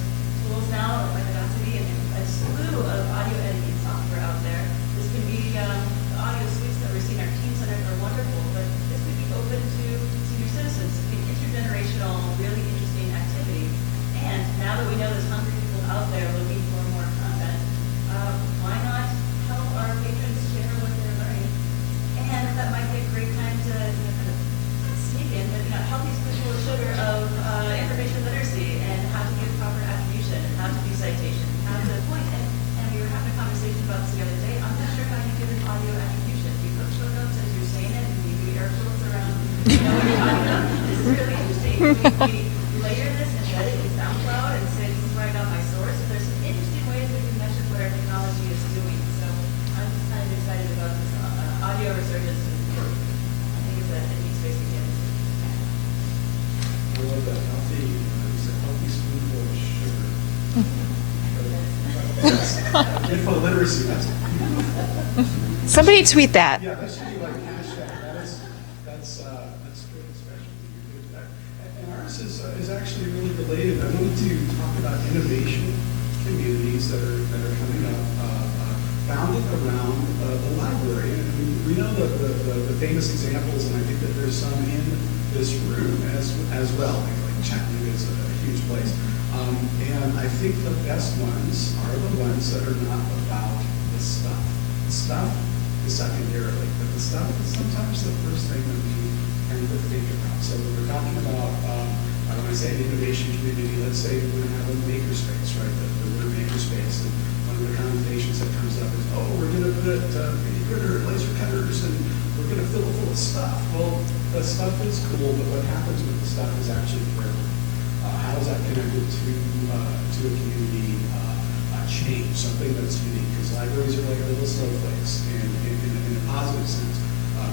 tools now like Audacity and a slew of audio editing software out there. This can be the audio suites that we're seeing our Teen Centers are wonderful, but this could be open to senior citizens. It can be intergenerational, really interesting activity. And now that we know there's hungry people out there looking for more content, why not help our patrons share what they're learning? And that might be a great time to kind of sneak in, but healthy spoonful of sugar of information literacy and how to give proper attribution and how to do citation, how to point. And we were having a conversation about this the other day. I'm not sure how you give an audio attribution. Do you put show notes as you're saying it, and you do air quotes around what you're talking about? This is really interesting. We layer this and embed it in SoundCloud and say this is where I got my source. So there's some interesting ways we can measure what our technology is doing. So I'm just kind of excited about this audio resurgence. I think it's a neat space to get into. I love that healthy spoonful of sugar. Info literacy, that's Somebody tweet that. yeah, that should be like hashtag. That's good, especially good with that. And ours is actually really related. I wanted to talk about innovation communities that are coming up, founded around the library. And we know the famous examples, and I think that there's some in this room as well. Like Chattanooga is a huge place. And I think the best ones are the ones that are not about the stuff. The stuff is secondarily, but the stuff is sometimes the first thing that we tend to think about. So when we're talking about, when I say an innovation community, let's say we're going to have a makerspace, right? The word makerspace, and one of the connotations that comes up is, oh, we're going to put 3D printer, laser cutters, and we're going to fill it full of stuff. Well, the stuff is cool, but what happens with the stuff is actually critical. How is that connected to a community change, something that's unique? Because libraries are like little snowflakes, and in a positive sense.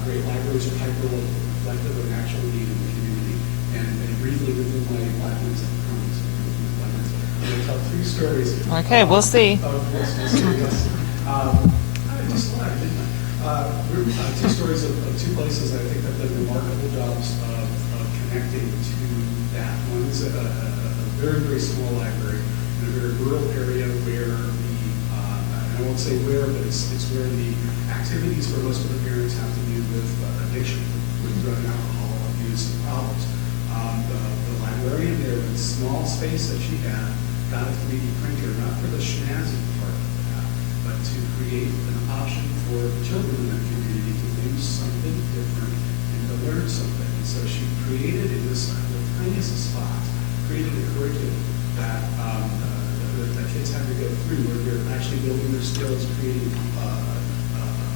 Great libraries are hyper-local, reflective of an actual need in the community. And briefly, within my 5 minutes of comments, I'm going to tell 3 stories. Okay, we'll see. Of this. I just lied, didn't I? Two stories of two places that I think have done remarkable jobs of connecting to that. One is a very, very small library in a very rural area where I won't say where, but it's where the activities for most of the parents have to do with addiction, with drug and alcohol abuse and problems. The librarian there, with the small space that she had, got a 3D printer, not for the snazzy part of that, but to create an option for the children in that community to do something different and to learn something. And so she created in this the tiniest of spots, created a curriculum that that kids had to go through, where they're actually building their skills, creating a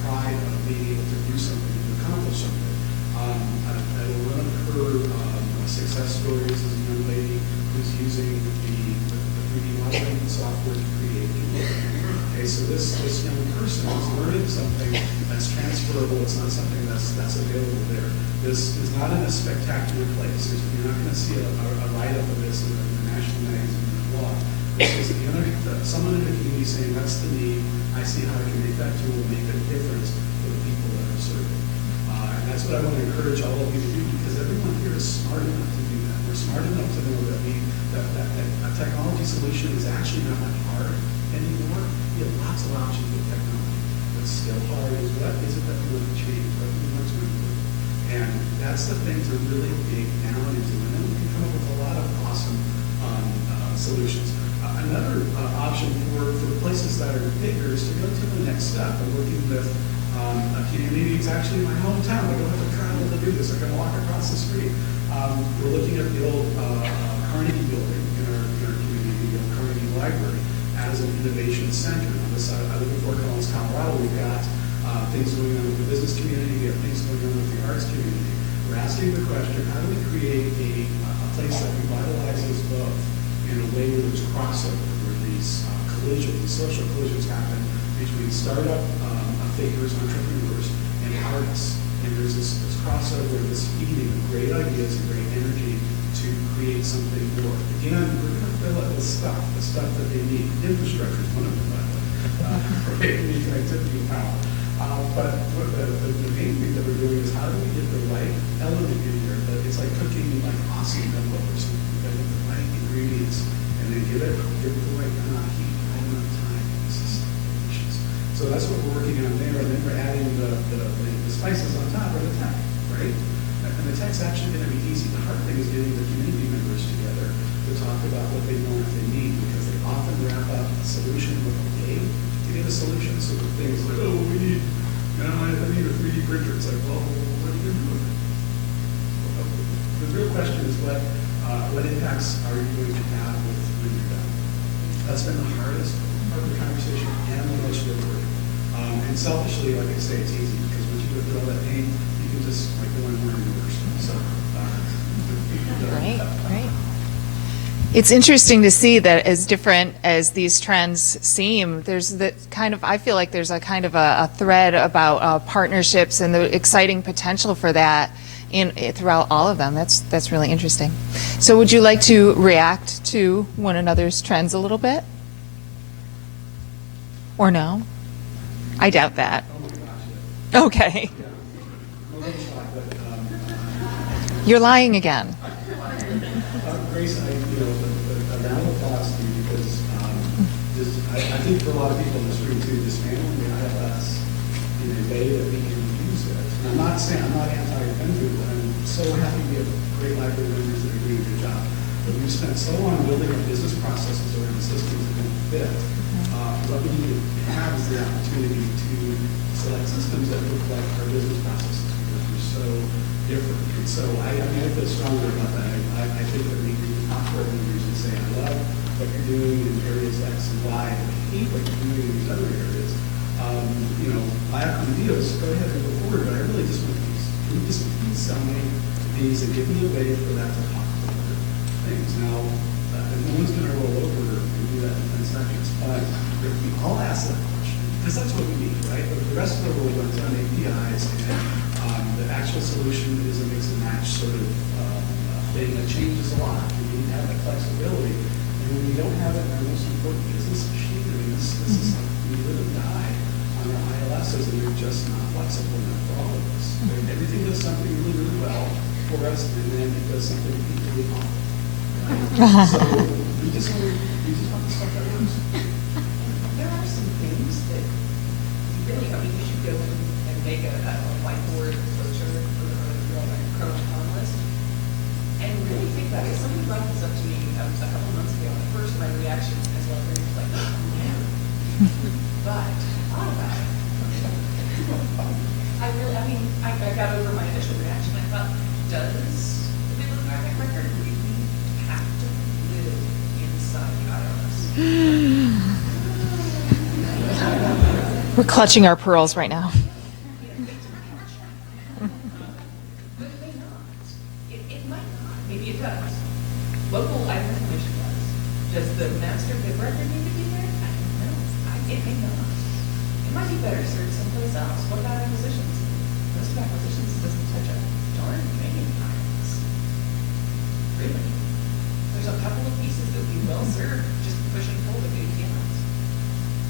pride of being able to do something, to accomplish something. One of her success stories is a young lady who's using the 3D modeling software to create a. Okay, so this young person is learning something that's transferable. It's not something that's available there. This is not in a spectacular place. You're not going to see a write-up of this in the national magazine or blog. This is someone in the community saying, that's the need. I see how I can make that tool make a difference for the people that are serving. And that's what I want to encourage all of you to do, because everyone here is smart enough to do that. We're smart enough to know that a technology solution is actually not that hard anymore. We have lots of options with technology. What's still hard is what is it that we want to change, what we want to improve. And that's the thing to really dig down into. And then we can come up with a lot of awesome solutions. Another option for places that are bigger is to go to the next step. I'm working with a community. It's actually my hometown. I don't have to travel to do this. I can walk across the street. We're looking at the old Carnegie building in our community, the old Carnegie Library, as an innovation center. On the side, I live in Fort Collins, Colorado. We've got things going on with the business community. We have things going on with the arts community. We're asking the question, how do we create a place that revitalizes both in a way where there's crossover, where these collisions, social collisions happen between startup thinkers, entrepreneurs, and artists. And there's this crossover, this feeding of great ideas and great energy to create something more. Again, we're going to fill it with the stuff that they need. Infrastructure is one of them, by the way, for making connectivity and power. But the main thing that we're doing is how do we get the right element in here? That it's like cooking like awesome gumbo or something. You got to get the right ingredients and then give it the right amount of heat, the right amount of time. This is delicious. So that's what we're working on there, and then we're adding the spices on top of the tech, right? And the tech's actually going to be easy. The hard thing is getting the community members together to talk about what they want, if they need, because they often wrap up a solution with a way to get a solution. So the things like, oh, we need, I need a 3D printer. It's like, well, what are you going to do with it? Well, the real question is what impacts are you going to have with when you're done? That's been the hardest part of the conversation and the most rewarding. And selfishly, like I say, it's easy because once you go through all that pain, you can just like go and learn yours. So, Great. It's interesting to see that as different as these trends seem, there's the kind of, I feel like there's a kind of a thread about partnerships and the exciting potential for that throughout all of them. That's really interesting. So would you like to react to one another's trends a little bit? Or no? I doubt that. Okay. You're lying again. Grace, a round of applause to you because I think for a lot of people in this room too, dismantling the IFS in a way that we can use it. And I'm not anti-Ubuntu, but I'm so happy we have great library members that are doing a good job. But we've spent so long building our business processes around systems that don't fit. What we need to have is the opportunity to select systems that look like our business processes because we're so different. And so I feel stronger about that. I think that we can talk to our members and say, I love what you're doing in areas X and Y, and I hate what you're doing in these other areas. I have ideas, go ahead and go forward, but I really just want these. Can you just please sell me these and give me a way for that to talk to other things? Now, no one's going to roll over and do that in 10 seconds, but if we all ask that question, because that's what we need, right? But the rest of the world runs on APIs, and the actual solution is a mix and match sort of thing that changes a lot. We need to have that flexibility, and when we don't have it in our most important business machine, I mean, this is like we live and die on on our ILSs, and they're just not flexible enough for all of us. Everything does something really, really well for us, and then it does something equally awful. Right? So we just want the stuff that works. There are some things that you really, I mean, you should go and make a whiteboard brochure for the pros and cons list, and really think about it. Somebody brought this up to me a couple months ago, and at first my reaction as well was like, oh, man. But I thought about it. I got over my initial reaction. I thought, does the bibliographic record really have to live inside IRS? We're clutching our pearls right now. But it may not. It might not. Maybe it does. Local item commission does. Does the master bid record need to be there? I don't know. It may not. It might be better served someplace else. What about acquisitions? Most of acquisitions doesn't touch a darn thing in IRS. Really. There's a couple of pieces that would be well served just push and pull with APIs.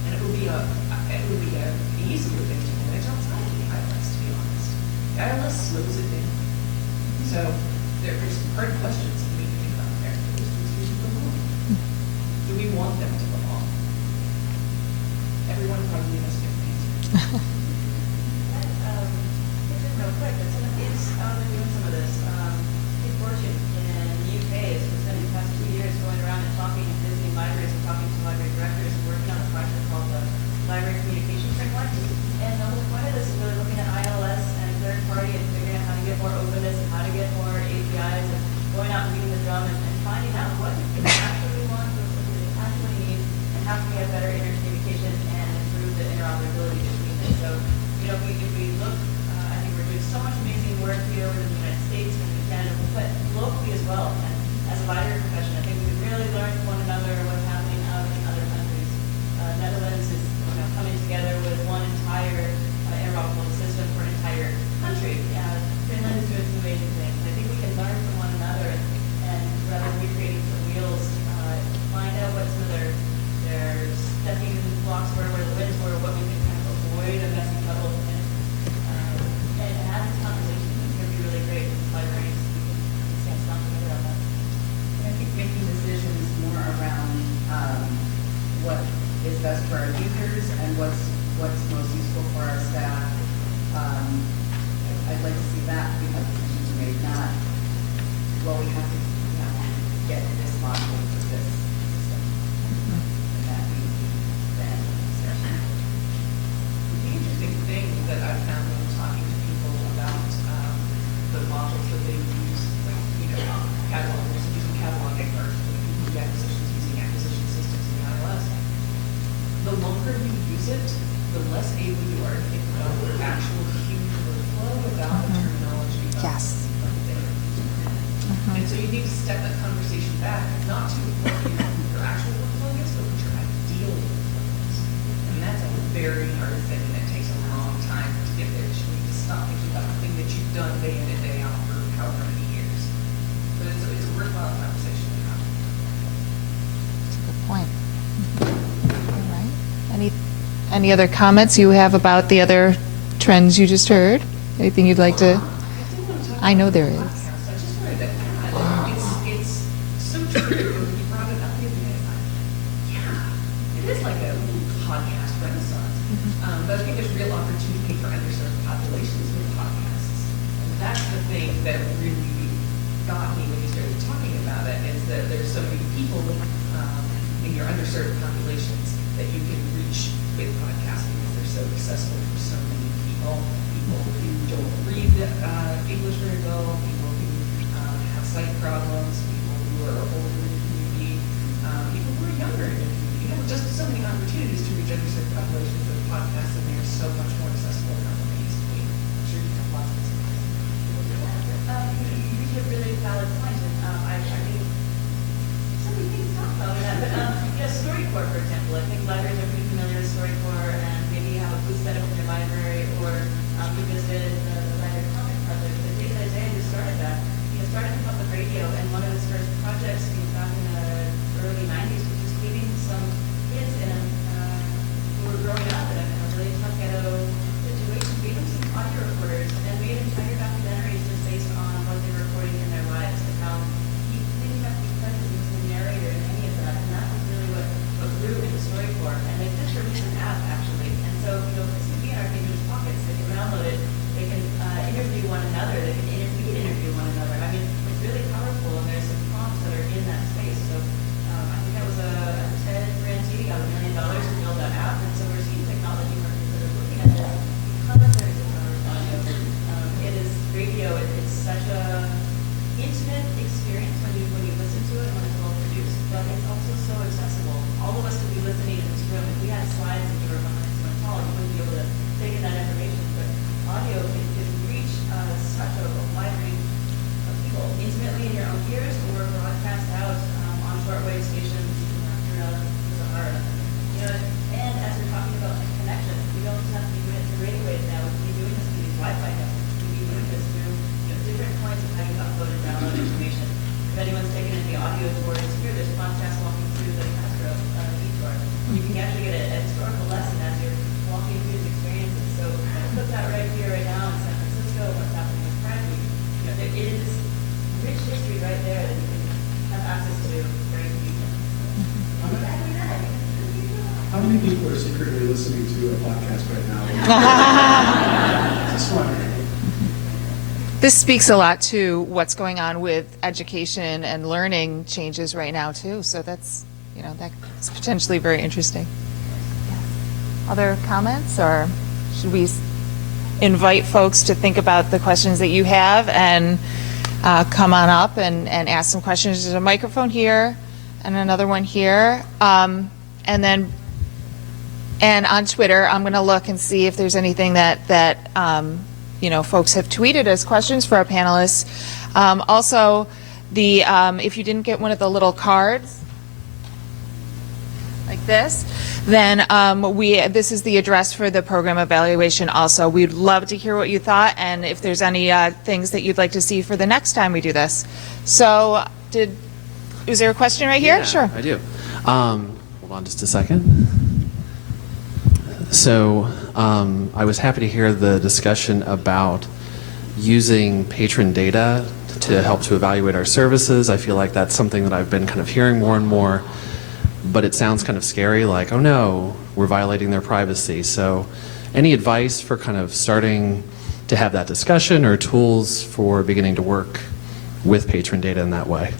And it would be an easier thing to manage outside of the IRS, to be honest. The IRS slows it down. So there's some hard questions that we need to think about there. Do these institutions belong? Do we want them to belong? Everyone probably has different answers. Real quick, but someone is doing some of this. Kid Fortune in the UK has been spending the past 2 years going around and talking and visiting libraries and talking to library directors and working on a project called the Library Communication Framework. And the whole point of this is really looking at ILS and third party and figuring out how to get more openness and how to get more APIs and going out and beating the drum and finding out what do people actually want, what do they actually need, and how can we have better intercommunication and improve the interoperability between them. So, if we look, I think we're doing so much amazing work here in the United States and in Canada, but locally as well. And as a library profession, I think we can really learn from one another what's happening out in other countries. Netherlands is coming together with one entire interoperable system for an entire country. Finland is doing some amazing things. And I think we can learn from one another and rather than recreating some wheels, find out what some of their stepping blocks were, where the wins were, what we can kind of avoid a messy puddle and have this conversation. It's going to be really great with libraries. We can stand together on that. I think making decisions more around what is best for our users and what's most useful for our staff. I'd like to see that become decisions made, not, well, we have to get this module for this system. And that be the end of the discussion. The interesting thing that I've found when talking to people about the modules that they use, like, catalogers, using cataloging or using acquisition systems in the ILS, the longer you use it, the less able you are to think about the actual human workflow without the terminology of Yes. And so you need to step that conversation back, not to what your actual workflow is, but what your ideal workflow is. And that's a very hard thing, and it takes a long time to get there. You need to stop thinking about the thing that you've done day in and day out for however many years. But it's a worthwhile conversation to have. That's a good point. All right. Any other comments you have about the other trends you just heard? Anything you'd like to? I know there is. I just wanted to add, it's so true. You brought it up the other day. Yeah, it is like a podcast renaissance. But I think there's real opportunity for underserved populations with podcasts. And that's the thing that really got me when you started talking about it, is that there's so many people in your underserved populations that you can reach with podcasts because they're so accessible for so many people. People who don't read English very well, people who have sight problems, people who are older in the community, people who are younger in the community. You have just so many opportunities to reach underserved populations with podcasts, and they are so much more accessible than they used to be. I'm sure you have lots of experience. You reach a really valid point, and I mean, so many things to talk about that. But StoryCorps, for example, I think libraries are pretty familiar with StoryCorps, and maybe you have a booth set up in your library, or you visited the Library Comic it is rich history right there that you can have access to very deeply. How many people are secretly listening to a podcast right now? Just wondering. This speaks a lot to what's going on with education and learning changes right now too. So that's, that's potentially very interesting. Other comments, or should we invite folks to think about the questions that you have and come on up and ask some questions? There's a microphone here and another one here. And on Twitter, I'm going to look and see if there's anything that folks have tweeted as questions for our panelists. Also, if you didn't get one of the little cards like this, then this is the address for the program evaluation also. We'd love to hear what you thought and if there's any things that you'd like to see for the next time we do this. So, is there a question right here? Yeah, sure. I do. Hold on just a second. So I was happy to hear the discussion about using patron data to help to evaluate our services. I feel like that's something that I've been kind of hearing more and more, but it sounds kind of scary, like, oh no, we're violating their privacy. So any advice for kind of starting to have that discussion or tools for beginning to work with patron data in that way?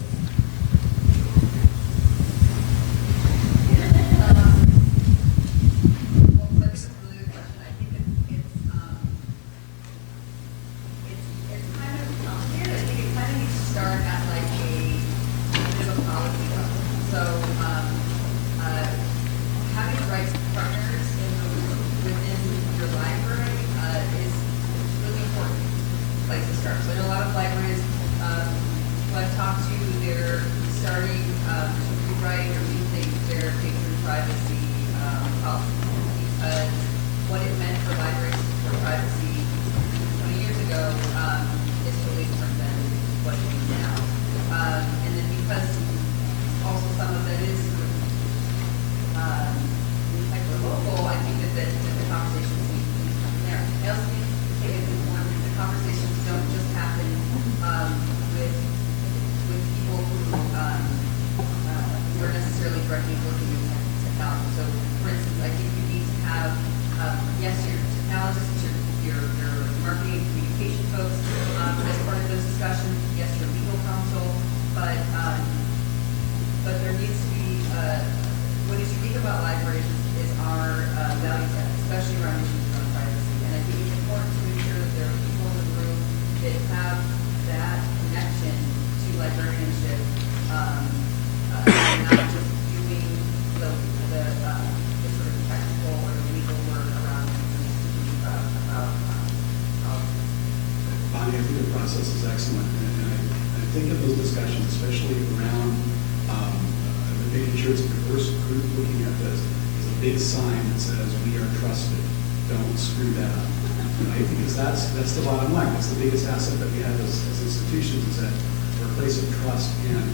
That's the bottom line. That's the biggest asset that we have as institutions, is that we're a place of trust, and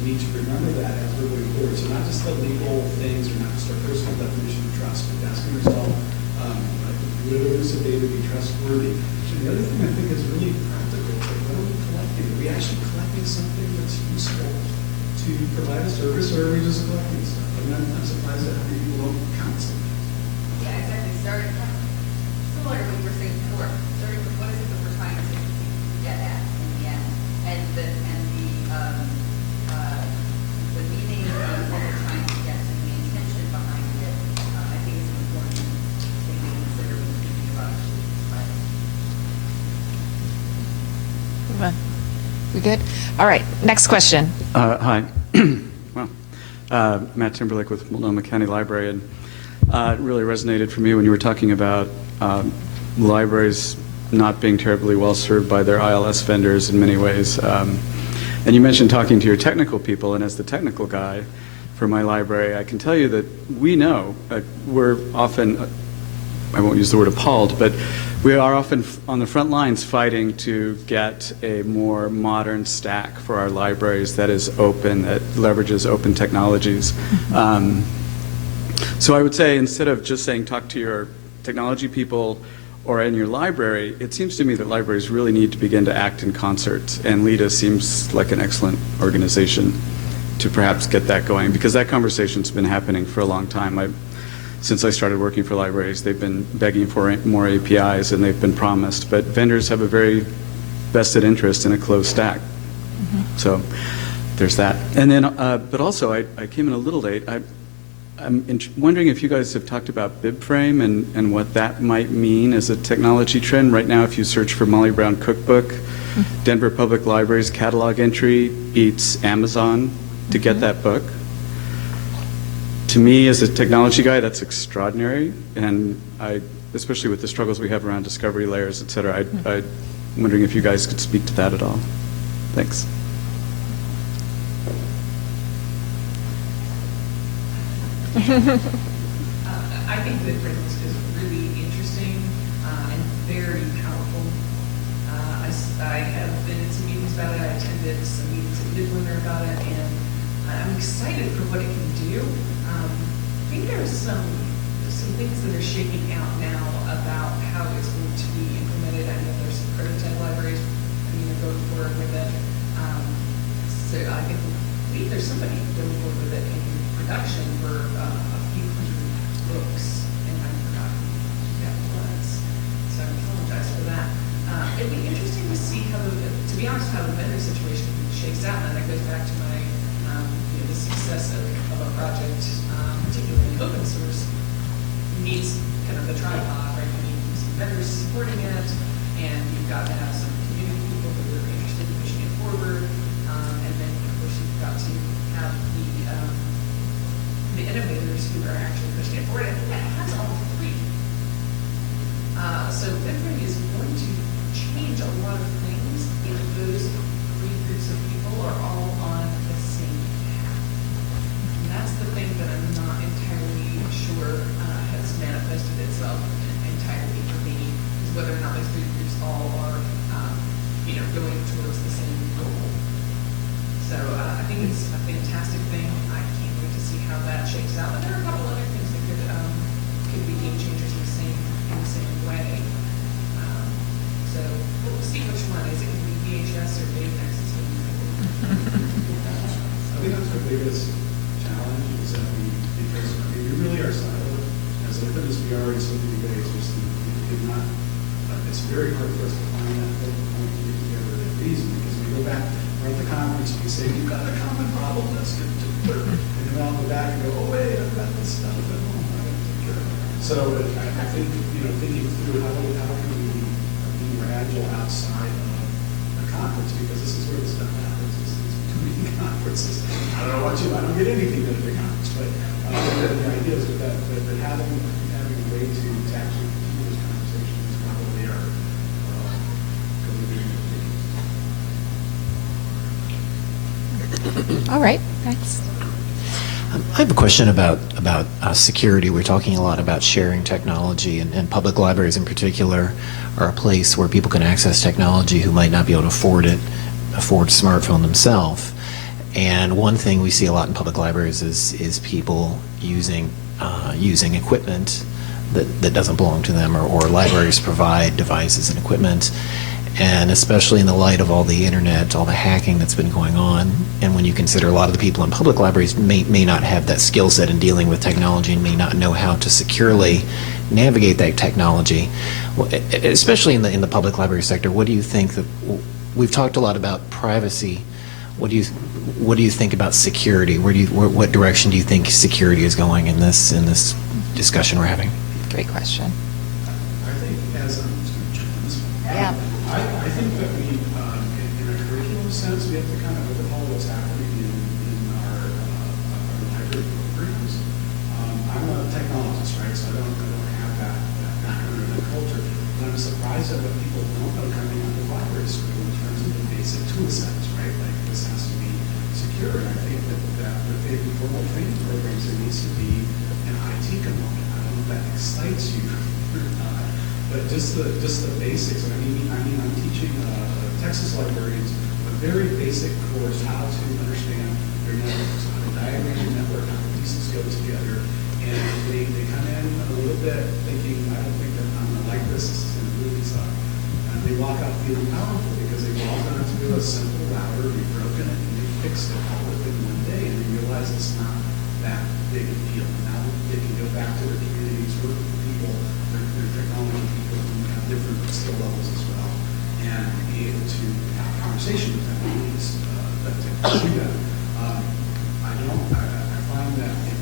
we need to remember that as we're going forward. So not just the legal things, or not just our personal definition of trust, but asking yourself, will the use of data be trustworthy? And the other thing I think is really practical, like, what are we collecting? Are we actually collecting something that's useful to provide a service, or are we just collecting stuff? I mean, I'm surprised that people don't count something. Yeah, exactly. Similar to what you were saying before, starting with what is it that we're trying to get at in the end, and the meaning of what we're trying to get to, the intention behind it. I think it's an important thing to consider when thinking about it. We good? All right, next question. Hi. Matt Timberlake with Multnomah County Library, and it really resonated for me when you were talking about libraries not being terribly well served by their ILS vendors in many ways. And you mentioned talking to your technical people, and as the technical guy for my library, I can tell you that we know, we're often, I won't use the word appalled, but we are often on the front lines fighting to get a more modern stack for our libraries that is open, that leverages open technologies. So I would say, instead of just saying talk to your technology people or in your library, it seems to me that libraries really need to begin to act in concert, and LIDA seems like an excellent organization to perhaps get that going, because that conversation's been happening for a long time. Since I started working for libraries, they've been begging for more APIs, and they've been promised, but vendors have a very vested interest in a closed stack. So there's that. And then, but also, I came in a little late. I'm wondering if you guys have talked about BibFrame and what that might mean as a technology trend. Right now, if you search for Molly Brown Cookbook, Denver Public Library's catalog entry beats Amazon to get that book. To me, as a technology guy, that's extraordinary. And especially with the struggles we have around discovery layers, et cetera, I'm wondering if you guys could speak to that at all. Thanks. I think that is really interesting and very powerful. I have been in some meetings about it. I attended some meetings at Midwinter about it, and I'm excited for what it can do. I think there's some things that are shaking out now about how it's going to be implemented. I know there's some prototype libraries. Going forward with it. So I believe there's somebody going forward with it in production for a few hundred books, and I forgot who that was. So I apologize for that. It'd be interesting to see to be honest, how the vendor situation shakes out, and that goes back to my, the success of a project, particularly in open source, needs kind of the tripod, right? You need some vendors supporting it, and you've got to have some community people who are interested in pushing it forward, and then of course you've got to have the innovators who are actually pushing it forward. I think that has all three. So BibFrame is going to change a lot of things if those three groups of people are all on the same path. And that's the thing that I'm not entirely sure has manifested itself entirely for me, is whether or not those three groups all are going towards the same goal. So I think it's a fantastic thing. I can't wait to see how that shakes out. And there are a couple other things that could be game changers in the same way. So we'll see which one. Is it going to be VHS or Betamax? I think that's our biggest challenge, is that because we really are siloed. As open as we are in so many ways, it's very hard for us to find that focal point to get together at reason, because we go back, we're at the conference, we say, you've got a common problem, let's get to it. And then I'll go back and go, oh wait, I've got this stuff at home, I got to take care of it. So I think, thinking through how can we be more agile outside of the conference, because this is where the stuff happens, is between conferences. I don't know about you, I don't get anything at the conference, but the idea is that having a way to actually continue this conversation is probably our All right, thanks. I have a question about security. We're talking a lot about sharing technology, and public libraries in particular are a place where people can access technology who might not be able to afford a smartphone themselves. And one thing we see a lot in public libraries is people using equipment that doesn't belong to them, or libraries provide devices and equipment. And especially in the light of all the internet, all the hacking that's been going on, and when you consider a lot of the people in public libraries may not have that skill set in dealing with technology and may not know how to securely navigate that technology, especially in the public library sector, what do you think that, we've talked a lot about privacy, what do you think about security? What direction do you think security is going in this discussion we're having? Great question. I think I think that we, in a curriculum sense, we have to kind of overhaul what's happening in our library programs. I'm a technologist, right? So I don't have that background or that culture. But I'm surprised at what people don't know coming out of library school in terms of the basic tool sets, right? Like this has to be secure. And I think that with maybe formal training programs, there needs to be an IT component. I don't know if that excites you or not, but just the basics. I mean, I'm teaching Texas librarians a very basic course, how to understand their networks, how to diagram your network, how the pieces go together. And they come in a little bit thinking, I don't think that I'm going to like this. This is really suck. And they walk out feeling powerful because they walked onto a simple router, we've broken it, and they fixed it all within one day, and they realize it's not that big a deal. Now they can go back to their communities, work with people, their technology people who have different skill levels as well, and be able to have a conversation with them and do that. I find that if,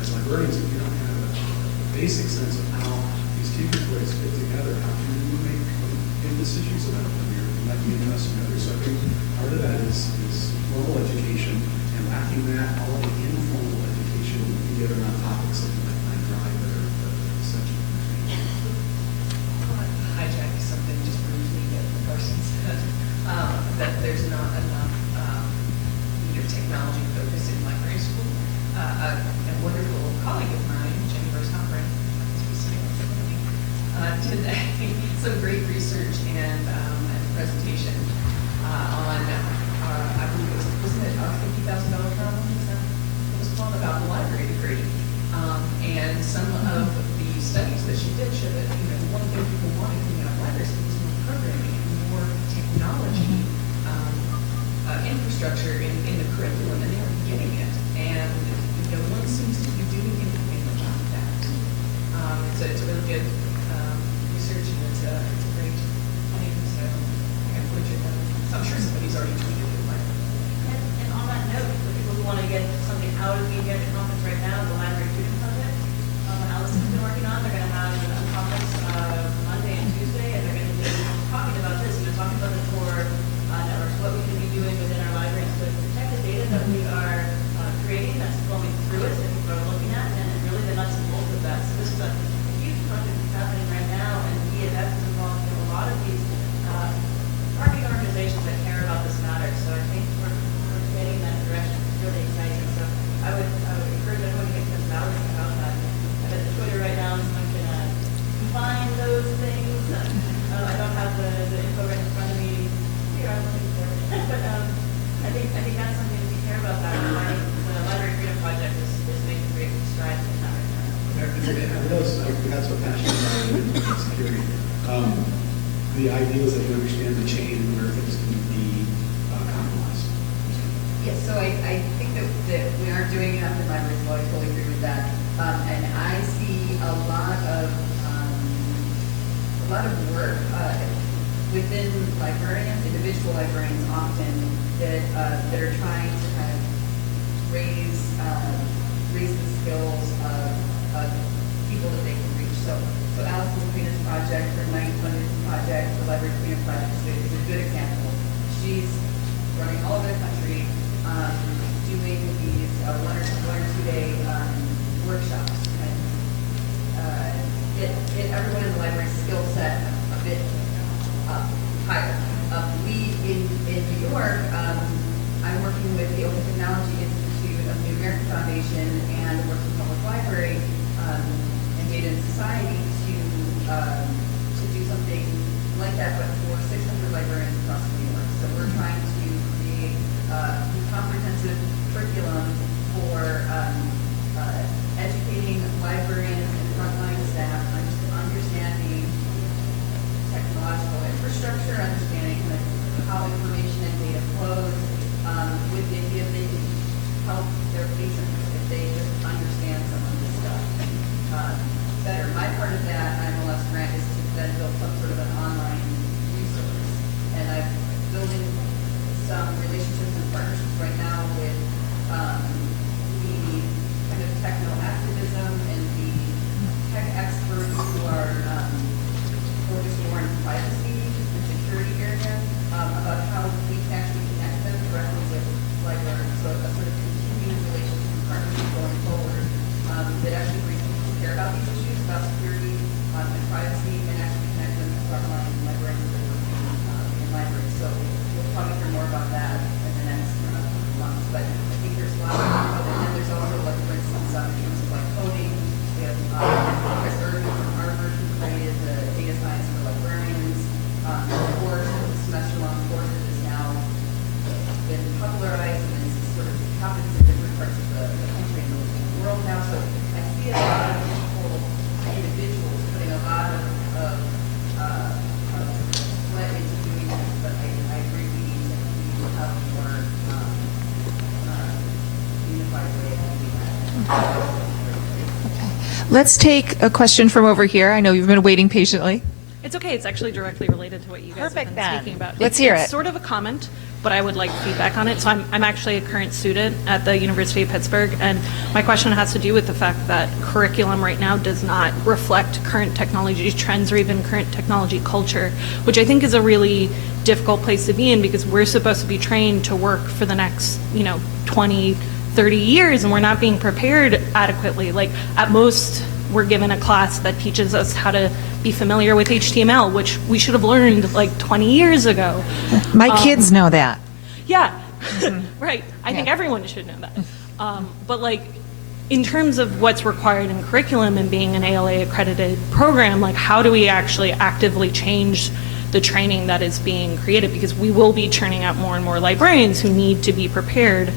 as librarians, if you don't have a basic sense of how these teaching ways fit together, how can you make good decisions about them? You might be interested in others. So I think part of that is formal education, and lacking that, all the informal education together on topics like Line Drive that are essential. I want to hijack something just briefly that the person said, that there's not enough technology focus in library school. A wonderful colleague of mine, Jenny Verstappen, did some great research and presentation on, I believe it wasn't it a $50,000 problem? Is that what it was called, about the library degree? And some of the studies that she did show that one thing people wanted coming out of library school was more programming and more technology infrastructure in the curriculum, and they were getting it. And no one seems to be doing anything about that. It's a really good research, and it's a great plan. So I put you down. So I'm sure somebody's already tweeted it. And on that note, for people who want to get something out of media at the conference right now, the Library Freedom Project, Allison's been working on, they're going to have a conference Monday and Tuesday, and they're going to be talking about this, talking about the core networks, what we can be doing within our libraries to protect the data that we are creating, that's flowing through it, that people are looking at, and really the nuts and bolts of that. So this is a huge project that's happening right now, and EFF is involved in a lot of these marketing organizations that care about this matter. So I think we're getting in that direction. It's really exciting. So I would encourage everyone to get some knowledge about that. I bet the Twitter right now, someone can find those things. I don't have the info right in front of me. Here, I'm looking for it. But I think that's something to care about. That the Library Freedom Project is making great strides in that right now. I realize we got so passionate about internet security. The idea is that you understand the chain where things can be compromised. Yes, so I think that we aren't doing enough in libraries. Well, I totally agree with that. And I see a lot of work within librarians, individual librarians often, that are trying to kind of raise the skills of people that they can reach. So Allison's Freedom Project, her Night Funded Project, the Library Freedom Project is a good example. She's running all over the country, doing these one or 2 day workshops, and get everyone in the library skill set a bit higher. We in New York, I'm working with the Open Technology Institute of the American Foundation and working with Public Library and Data and Society to do something like that, but for 600 librarians across New York. So we're trying to create a comprehensive curriculum for educating librarians and frontline staff on understanding technological infrastructure, understanding how information and data flows, with the idea they can help their patrons if they just understand some of this stuff better. My part of that MLS grant is to then build some sort of an online resource Let's take a question from over here. I know you've been waiting patiently. It's okay. It's actually directly related to what you guys have been speaking about. Let's hear It's it. sort of a comment, but I would like feedback on it. So I'm actually a current student at the University of Pittsburgh, and my question has to do with the fact that curriculum right now does not reflect current technology trends or even current technology culture, which I think is a really difficult place to be in because we're supposed to be trained to work for the next, 20, 30 years, and we're not being prepared adequately. Like, at most, we're given a class that teaches us how to be familiar with HTML, which we should have learned like 20 years ago. My kids know that. Yeah, right. I think everyone should know that. But like, in terms of what's required in curriculum and being an ALA accredited program, like how do we actually actively change the training that is being created? Because we will be churning out more and more librarians who need to be prepared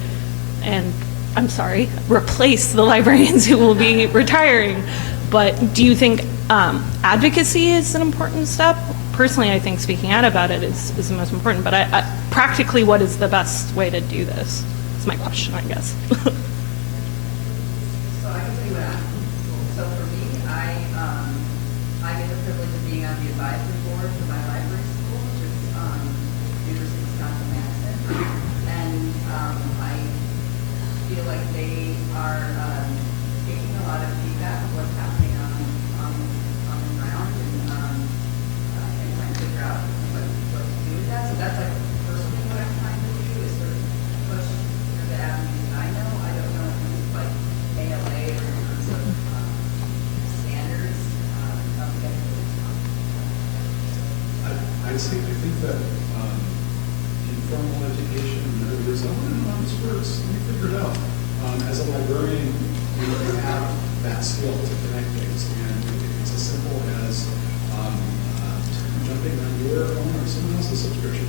and, I'm sorry, replace the librarians who will be retiring. But do you think advocacy is an important step? Personally, I think speaking out about it is the most important. But practically, what is the best way to do this? That's my question, I guess. So I can tell you what happened. So for me, I get the privilege of being on the advisory board for my library school, which is University of Wisconsin-Madison. And I feel like they are taking a lot of feedback of what's happening on the ground and trying to figure out what to do with that. So that's like personally what I'm trying to do is sort of push the avenues that I know. I don't know if it's like ALA or in terms of standards. I think that informal education, in other words, I want to know how this works. Let me figure it out. As a librarian, you have that skill to connect things, and it's as simple as jumping on your own or someone else's subscription,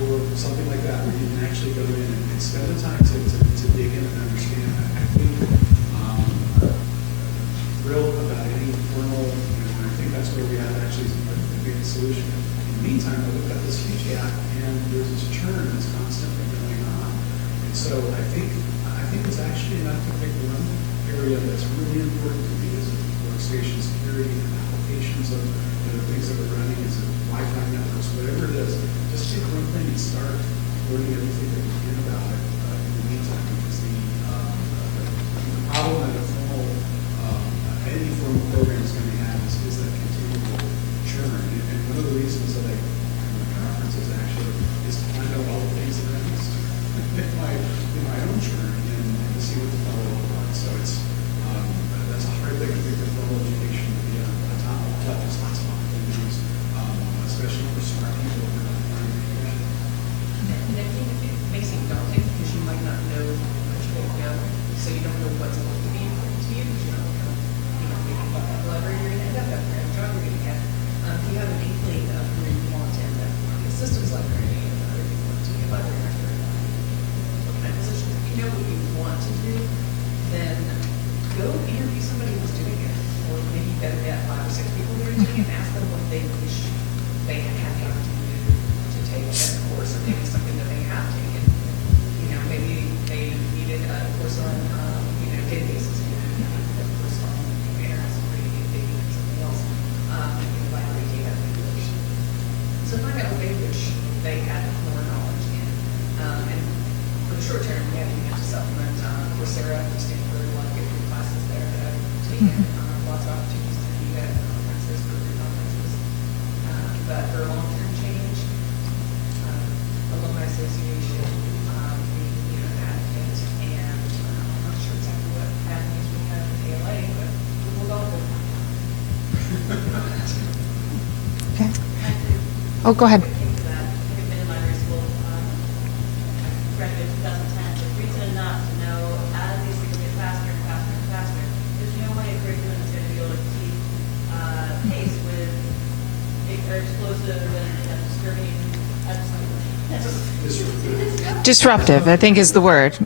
or something like that, where you can actually go in and spend the time to dig in and understand. I think thrilled about any formal, and I think that's where we have actually a big solution. In the meantime, we've got this huge gap, and there's this churn that's constantly going on. And so I think it's actually enough to pick one area that's really important to me is workstation security and applications of the things that we're running, is it Wi-Fi networks, whatever it is. Just pick one thing and start learning everything that you can about it in the meantime, because the problem that a formal, any formal program is going to have is that continual churn. And one of the reasons that I come to conferences actually is to find out all the things that I missed in my own churn and to see what to follow up on. So it's that's a hard thing. I think that formal education to be on top of, but there's lots of opportunities, especially for smart people who are not learning education. And I think it may seem daunting because you might not know which way to go, so you don't know what's going to be important to you because you don't know, maybe what library you're going to end up at, what job you're going to get. You have an inkling of where you want to end up, like a systems librarian, or if you want to be a library director, what kind of positions. If you know what you want to do, then go interview somebody who's doing it, or maybe better yet, 5 or 6 people who are doing it, and ask them what they wish they had had the opportunity to take that course, or maybe something that they have taken. Maybe they needed a course on, databases, a course on containers, or maybe something else, library data manipulation. So find out a way which they had more knowledge in. And for the short term, yeah, you have to supplement Coursera, Stanford, a lot of good classes there that I've taken, lots of opportunities to do at conferences, for free conferences. But for long-term change, Alumni Association, being an advocate, and I'm not sure exactly what avenues we have in ALA, but we'll go with it. Okay. Oh, go ahead. Disruptive, I think, is the word.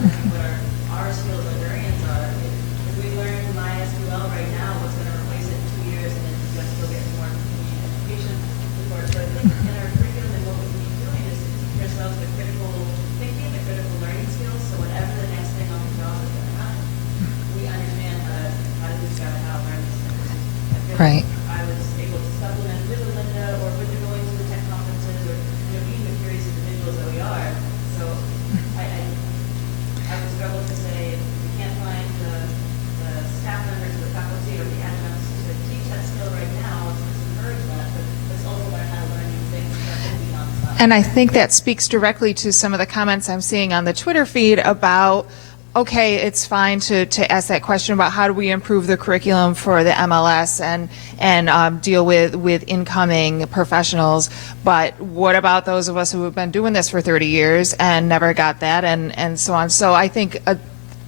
what our skills librarians are. If we learn MySQL right now, what's going to replace it in 2 years, and then you have to go get more continuing education before. So I think in our curriculum, and what we need to be doing is to teach ourselves the critical thinking, the critical learning skills, so whatever the next thing on the job is going to happen, we understand how to do that and how to learn these things. I feel Right. like I was able to supplement with Linda or with the going to the tech conferences or being the curious individuals that we are. So I would struggle to say if we can't find the staff members or the faculty or the adjuncts to teach that skill right now, let's encourage that, but let's also learn how to learn new things that will be on the side. And I think that speaks directly to some of the comments I'm seeing on the Twitter feed about, okay, it's fine to ask that question about how do we improve the curriculum for the MLS and deal with incoming professionals, but what about those of us who have been doing this for 30 years and never got that, and so on. So I think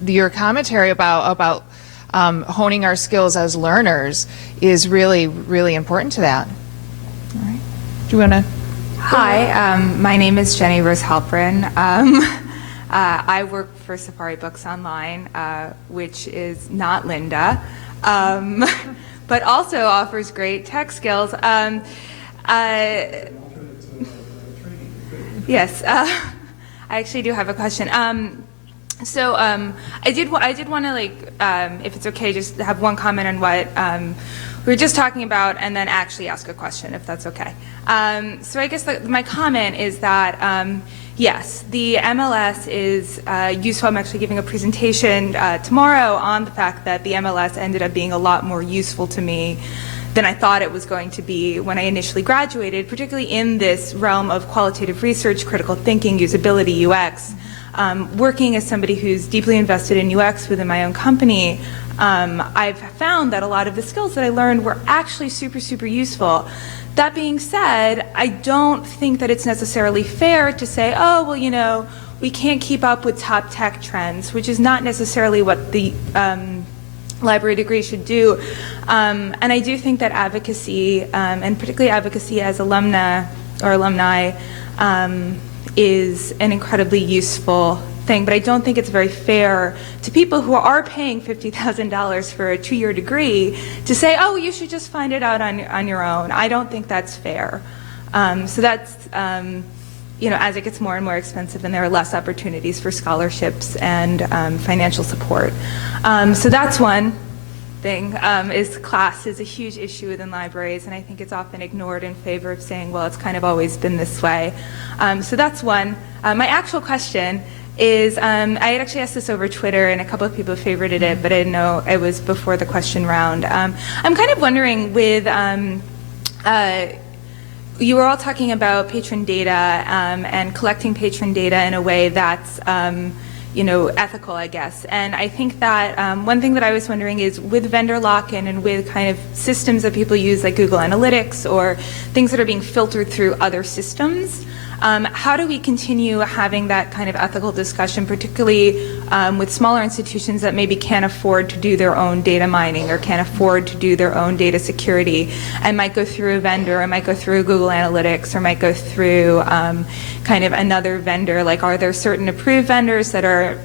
your commentary about honing our skills as learners is really, really important to that. All right. Do you want to? Hi, my name is Jenny Rose Halprin. I work for Safari Books Online, which is not Linda, but also offers great tech skills. Yes, I actually do have a question. So I did want to, like, if it's okay, just have one comment on what we were just talking about, and then actually ask a question, if that's okay. So I guess my comment is that, yes, the MLS is useful. I'm actually giving a presentation tomorrow on the fact that the MLS ended up being a lot more useful to me than I thought it was going to be when I initially graduated, particularly in this realm of qualitative research, critical thinking, usability, UX. Working as somebody who's deeply invested in UX within my own company, I've found that a lot of the skills that I learned were actually super, super useful. That being said, I don't think that it's necessarily fair to say, oh, well, you know, we can't keep up with top tech trends, which is not necessarily what the library degree should do. And I do think that advocacy, and particularly advocacy as alumni, is an incredibly useful thing, but I don't think it's very fair to people who are paying $50,000 for a 2-year degree to say, oh, you should just find it out on your own. I don't think that's fair. So that's, you know, as it gets more and more expensive and there are less opportunities for scholarships and financial support. So that's one thing, is class is a huge issue within libraries, and I think it's often ignored in favor of saying, well, it's kind of always been this way. So that's one. My actual question is, I had actually asked this over Twitter, and a couple of people favorited it, but I didn't know it was before the question round. I'm kind of wondering with, you were all talking about patron data and collecting patron data in a way that's you know, ethical, I guess. And I think that one thing that I was wondering is with vendor lock-in and with kind of systems that people use like Google Analytics or things that are being filtered through other systems, how do we continue having that kind of ethical discussion, particularly with smaller institutions that maybe can't afford to do their own data mining or can't afford to do their own data security and might go through a vendor or might go through Google Analytics or might go through kind of another vendor? Like, are there certain approved vendors that are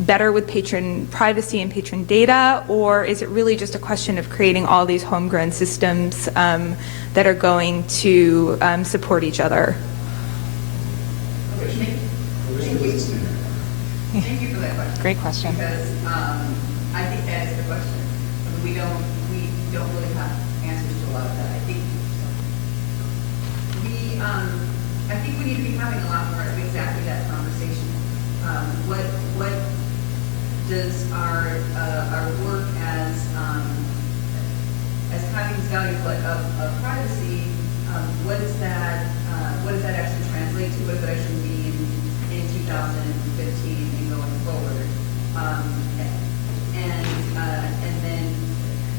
better with patron privacy and patron data, or is it really just a question of creating all these homegrown systems that are going to support each other? Thank you for that question. Great question. Because I think that is the question. I mean, we don't really have answers to a lot of that. I think we need to be having a lot more of exactly that conversation. What does our work as having this value of privacy? What does that actually translate to? What does that actually mean in 2015 and going forward? And then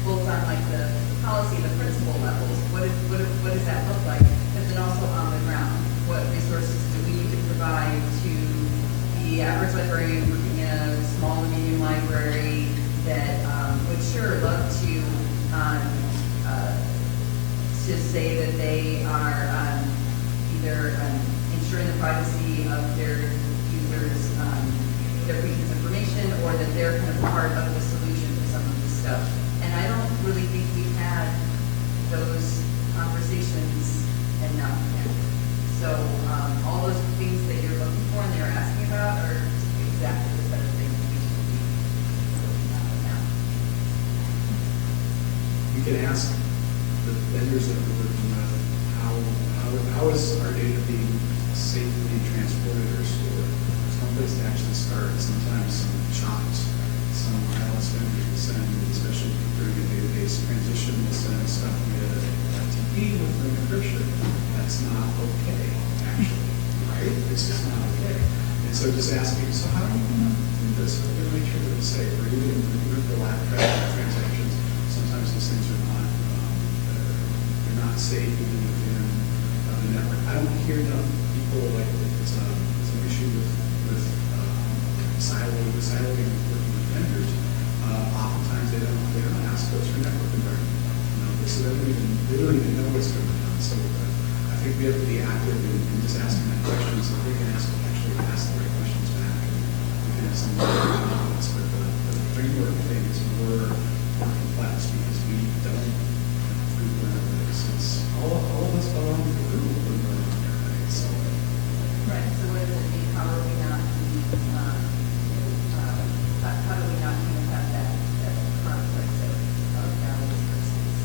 both on like the policy and the principle levels, what does that look like? But then also on the ground, what resources do we need to provide to the average librarian working in a small to medium library that would sure love to say that they are either ensuring the privacy of their users' they're reading this information or that they're kind of part of the solution to some of this stuff. And I don't really think we've had those conversations enough yet. So all those things that you're looking for and they're asking about are exactly the set of things we should be looking at right now. We can ask the vendors that we're working with, how is our data being safely transported or stored? Someplace to actually start. Sometimes some shops, some ILS vendors will send, especially during a database transition, will send stuff via FTP with an encryption. That's not okay, actually, right? It's just not okay. And so just asking, so how are you going to do this? How are you going to make sure that it's safe? Or even for lab transactions, sometimes these things are not, they're not safe even within the network. I don't hear enough people like it's an issue with siloing working with vendors. Oftentimes they don't ask what's your network environment. So they don't even know what's going on. So I think we have to be active in just asking that question so we can actually ask the right questions back. We can have some confidence, but the framework thing is more complex because we don't frequent analytics. It's all of us belong to the group when we're on there. So. Right. So what does it mean? How are we not? How do we not kind of have that conflict of values versus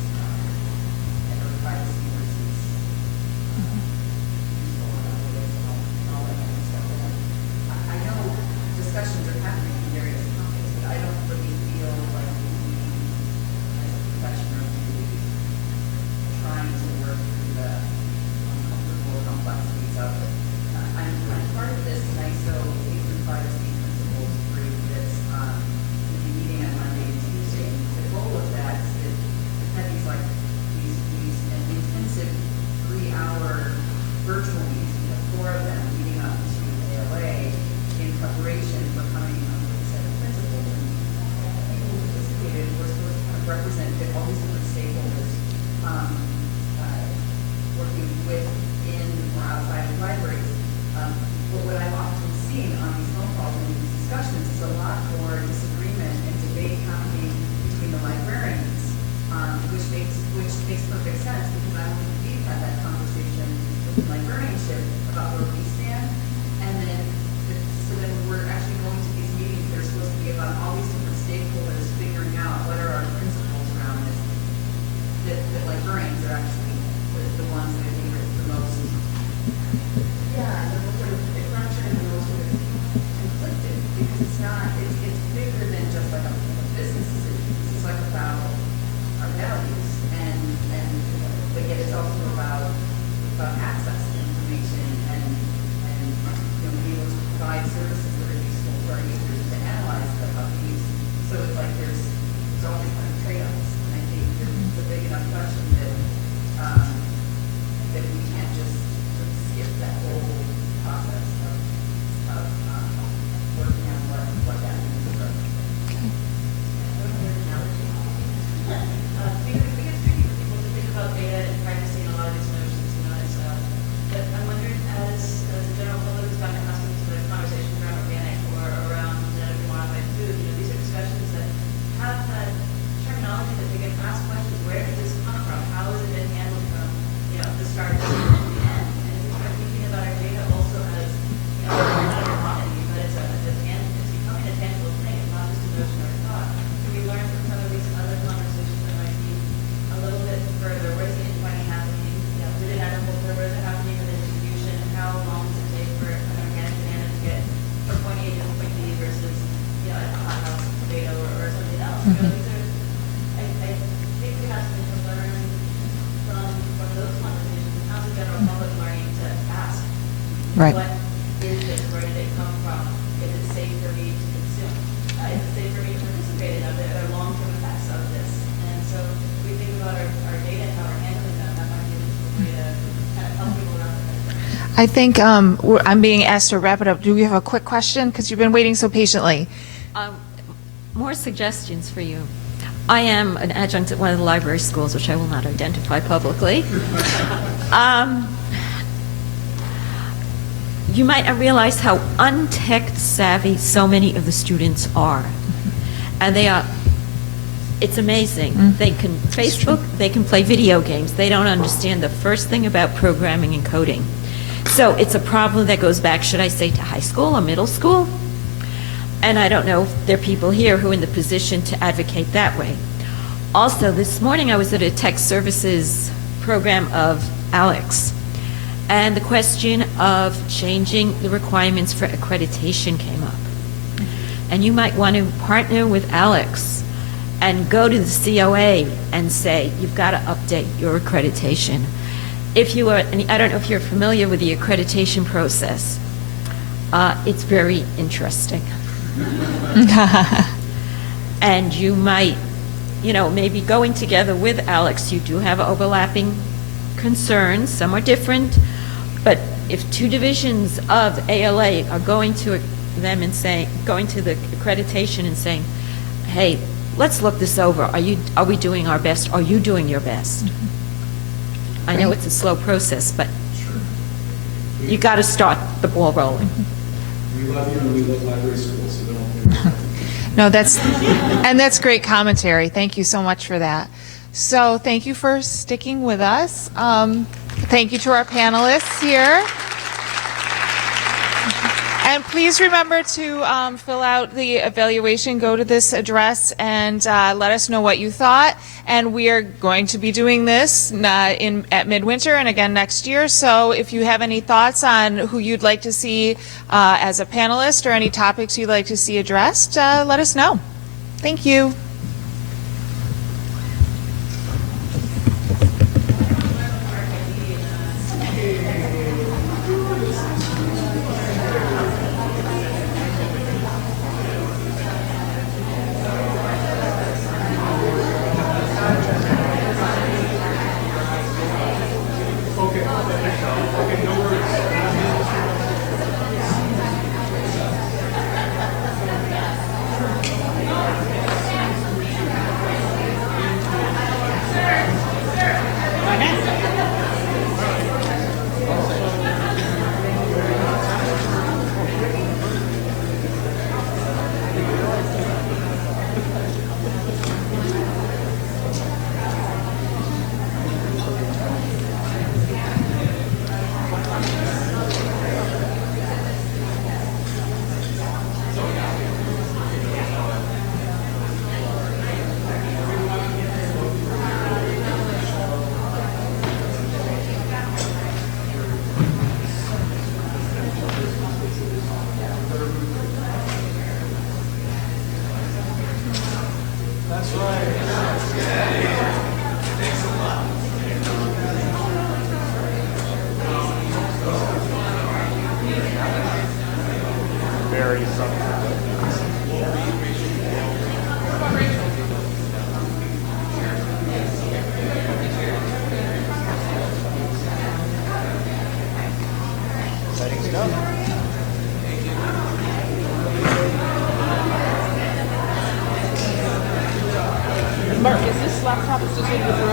and or privacy versus useful analytics and all that kind of stuff? And I know discussions are happening in various companies, but I don't really feel like we, as a professional community, trying to work through the uncomfortable complexities of it. I'm part of this NISO privacy principles group that's going to be meeting on Monday and Tuesday. The goal of that is that we've had these intensive 3-hour virtual meetings. We have 4 of them leading up to ALA in preparation for coming up with a set of principles. And people who participated were supposed to kind of represent all these different stakeholders working within or outside of libraries. But what I've often seen on these phone calls and these discussions is a lot more disagreement and debate happening between the librarians, which makes perfect sense because I don't think we've had that conversation with the librarianship about where we stand. And then, so then we're actually going to these meetings that are supposed to be about all these different stakeholders figuring out what are our principles around this. That librarians are actually the ones that I think are the most. Yeah, the most sort of fractured and the most sort of conflicted because it's bigger than just like a business decision. This is like about our values and but yet it's also about access to information and being able to provide services that are useful to our users to analyze the use. So it's like there's all these kind of trade-offs, and I think it's a big enough question that we can't just sort of skip that whole process of working on what that means for us. We get tricky for people to think about data and privacy and a lot of these notions, but I'm wondering, as the general public has gotten accustomed to the conversations around organic or around genetically modified food, these are discussions that have that terminology that we can ask questions. Where did this come from? How has it been handled from the start to the end? And if we start thinking about our data also as not a commodity, but it's becoming a tangible thing. It's not just a notion or a thought. Can we learn from some of these other conversations that might be a little bit further? Where's the infighting happening? Within agriculture, where is it happening within distribution? How long does it take for an organic banana to get from point A to point B versus a hothouse tomato or something else? These are, I think we have something to learn from those conversations. And how's the general public learning to ask? Right. What is this? Where did it come from? Is it safe for me to consume? Is it safe for me to participate in? Are there long-term effects of this? And so we think about our data and how we're handling them. That might be a way to kind of help people around the I think I'm being asked to wrap it up. Do we have a quick question? Because you've been waiting so patiently. More suggestions for you. I am an adjunct at one of the library schools, which I will not you might not realize how untech savvy so many of the students are. And they are, it's amazing. They can Facebook, they can play video games. They don't understand the first thing about programming and coding. So it's a problem that goes back, should I say, to high school or middle school? And I don't know if there are people here who are in the position to advocate that way. Also, this morning I was at a tech services program of Alex, and the question of changing the requirements for accreditation came up. And you might want to partner with Alex and go to the COA and say, you've got to update your accreditation. If you are, and I don't know if you're familiar with the accreditation process, it's very interesting. And you might, maybe going together with Alex, you do have overlapping concerns, some are different, but if two divisions of ALA are going to them and saying, going to the accreditation and saying, hey, let's look this over. Are we doing our best? Are you doing your best? I know it's a slow process, but you got to start the ball rolling. We love you and we love library schools, so don't. No, that's great commentary. Thank you so much for that. So thank you for sticking with us. Thank you to our panelists here. And please remember to fill out the evaluation, go to this address, and let us know what you thought. And we are going to be doing this at Midwinter and again next year. So if you have any thoughts on who you'd like to see as a panelist or any topics you'd like to see addressed, let us know. Thank you. Mark, is this laptop associated with your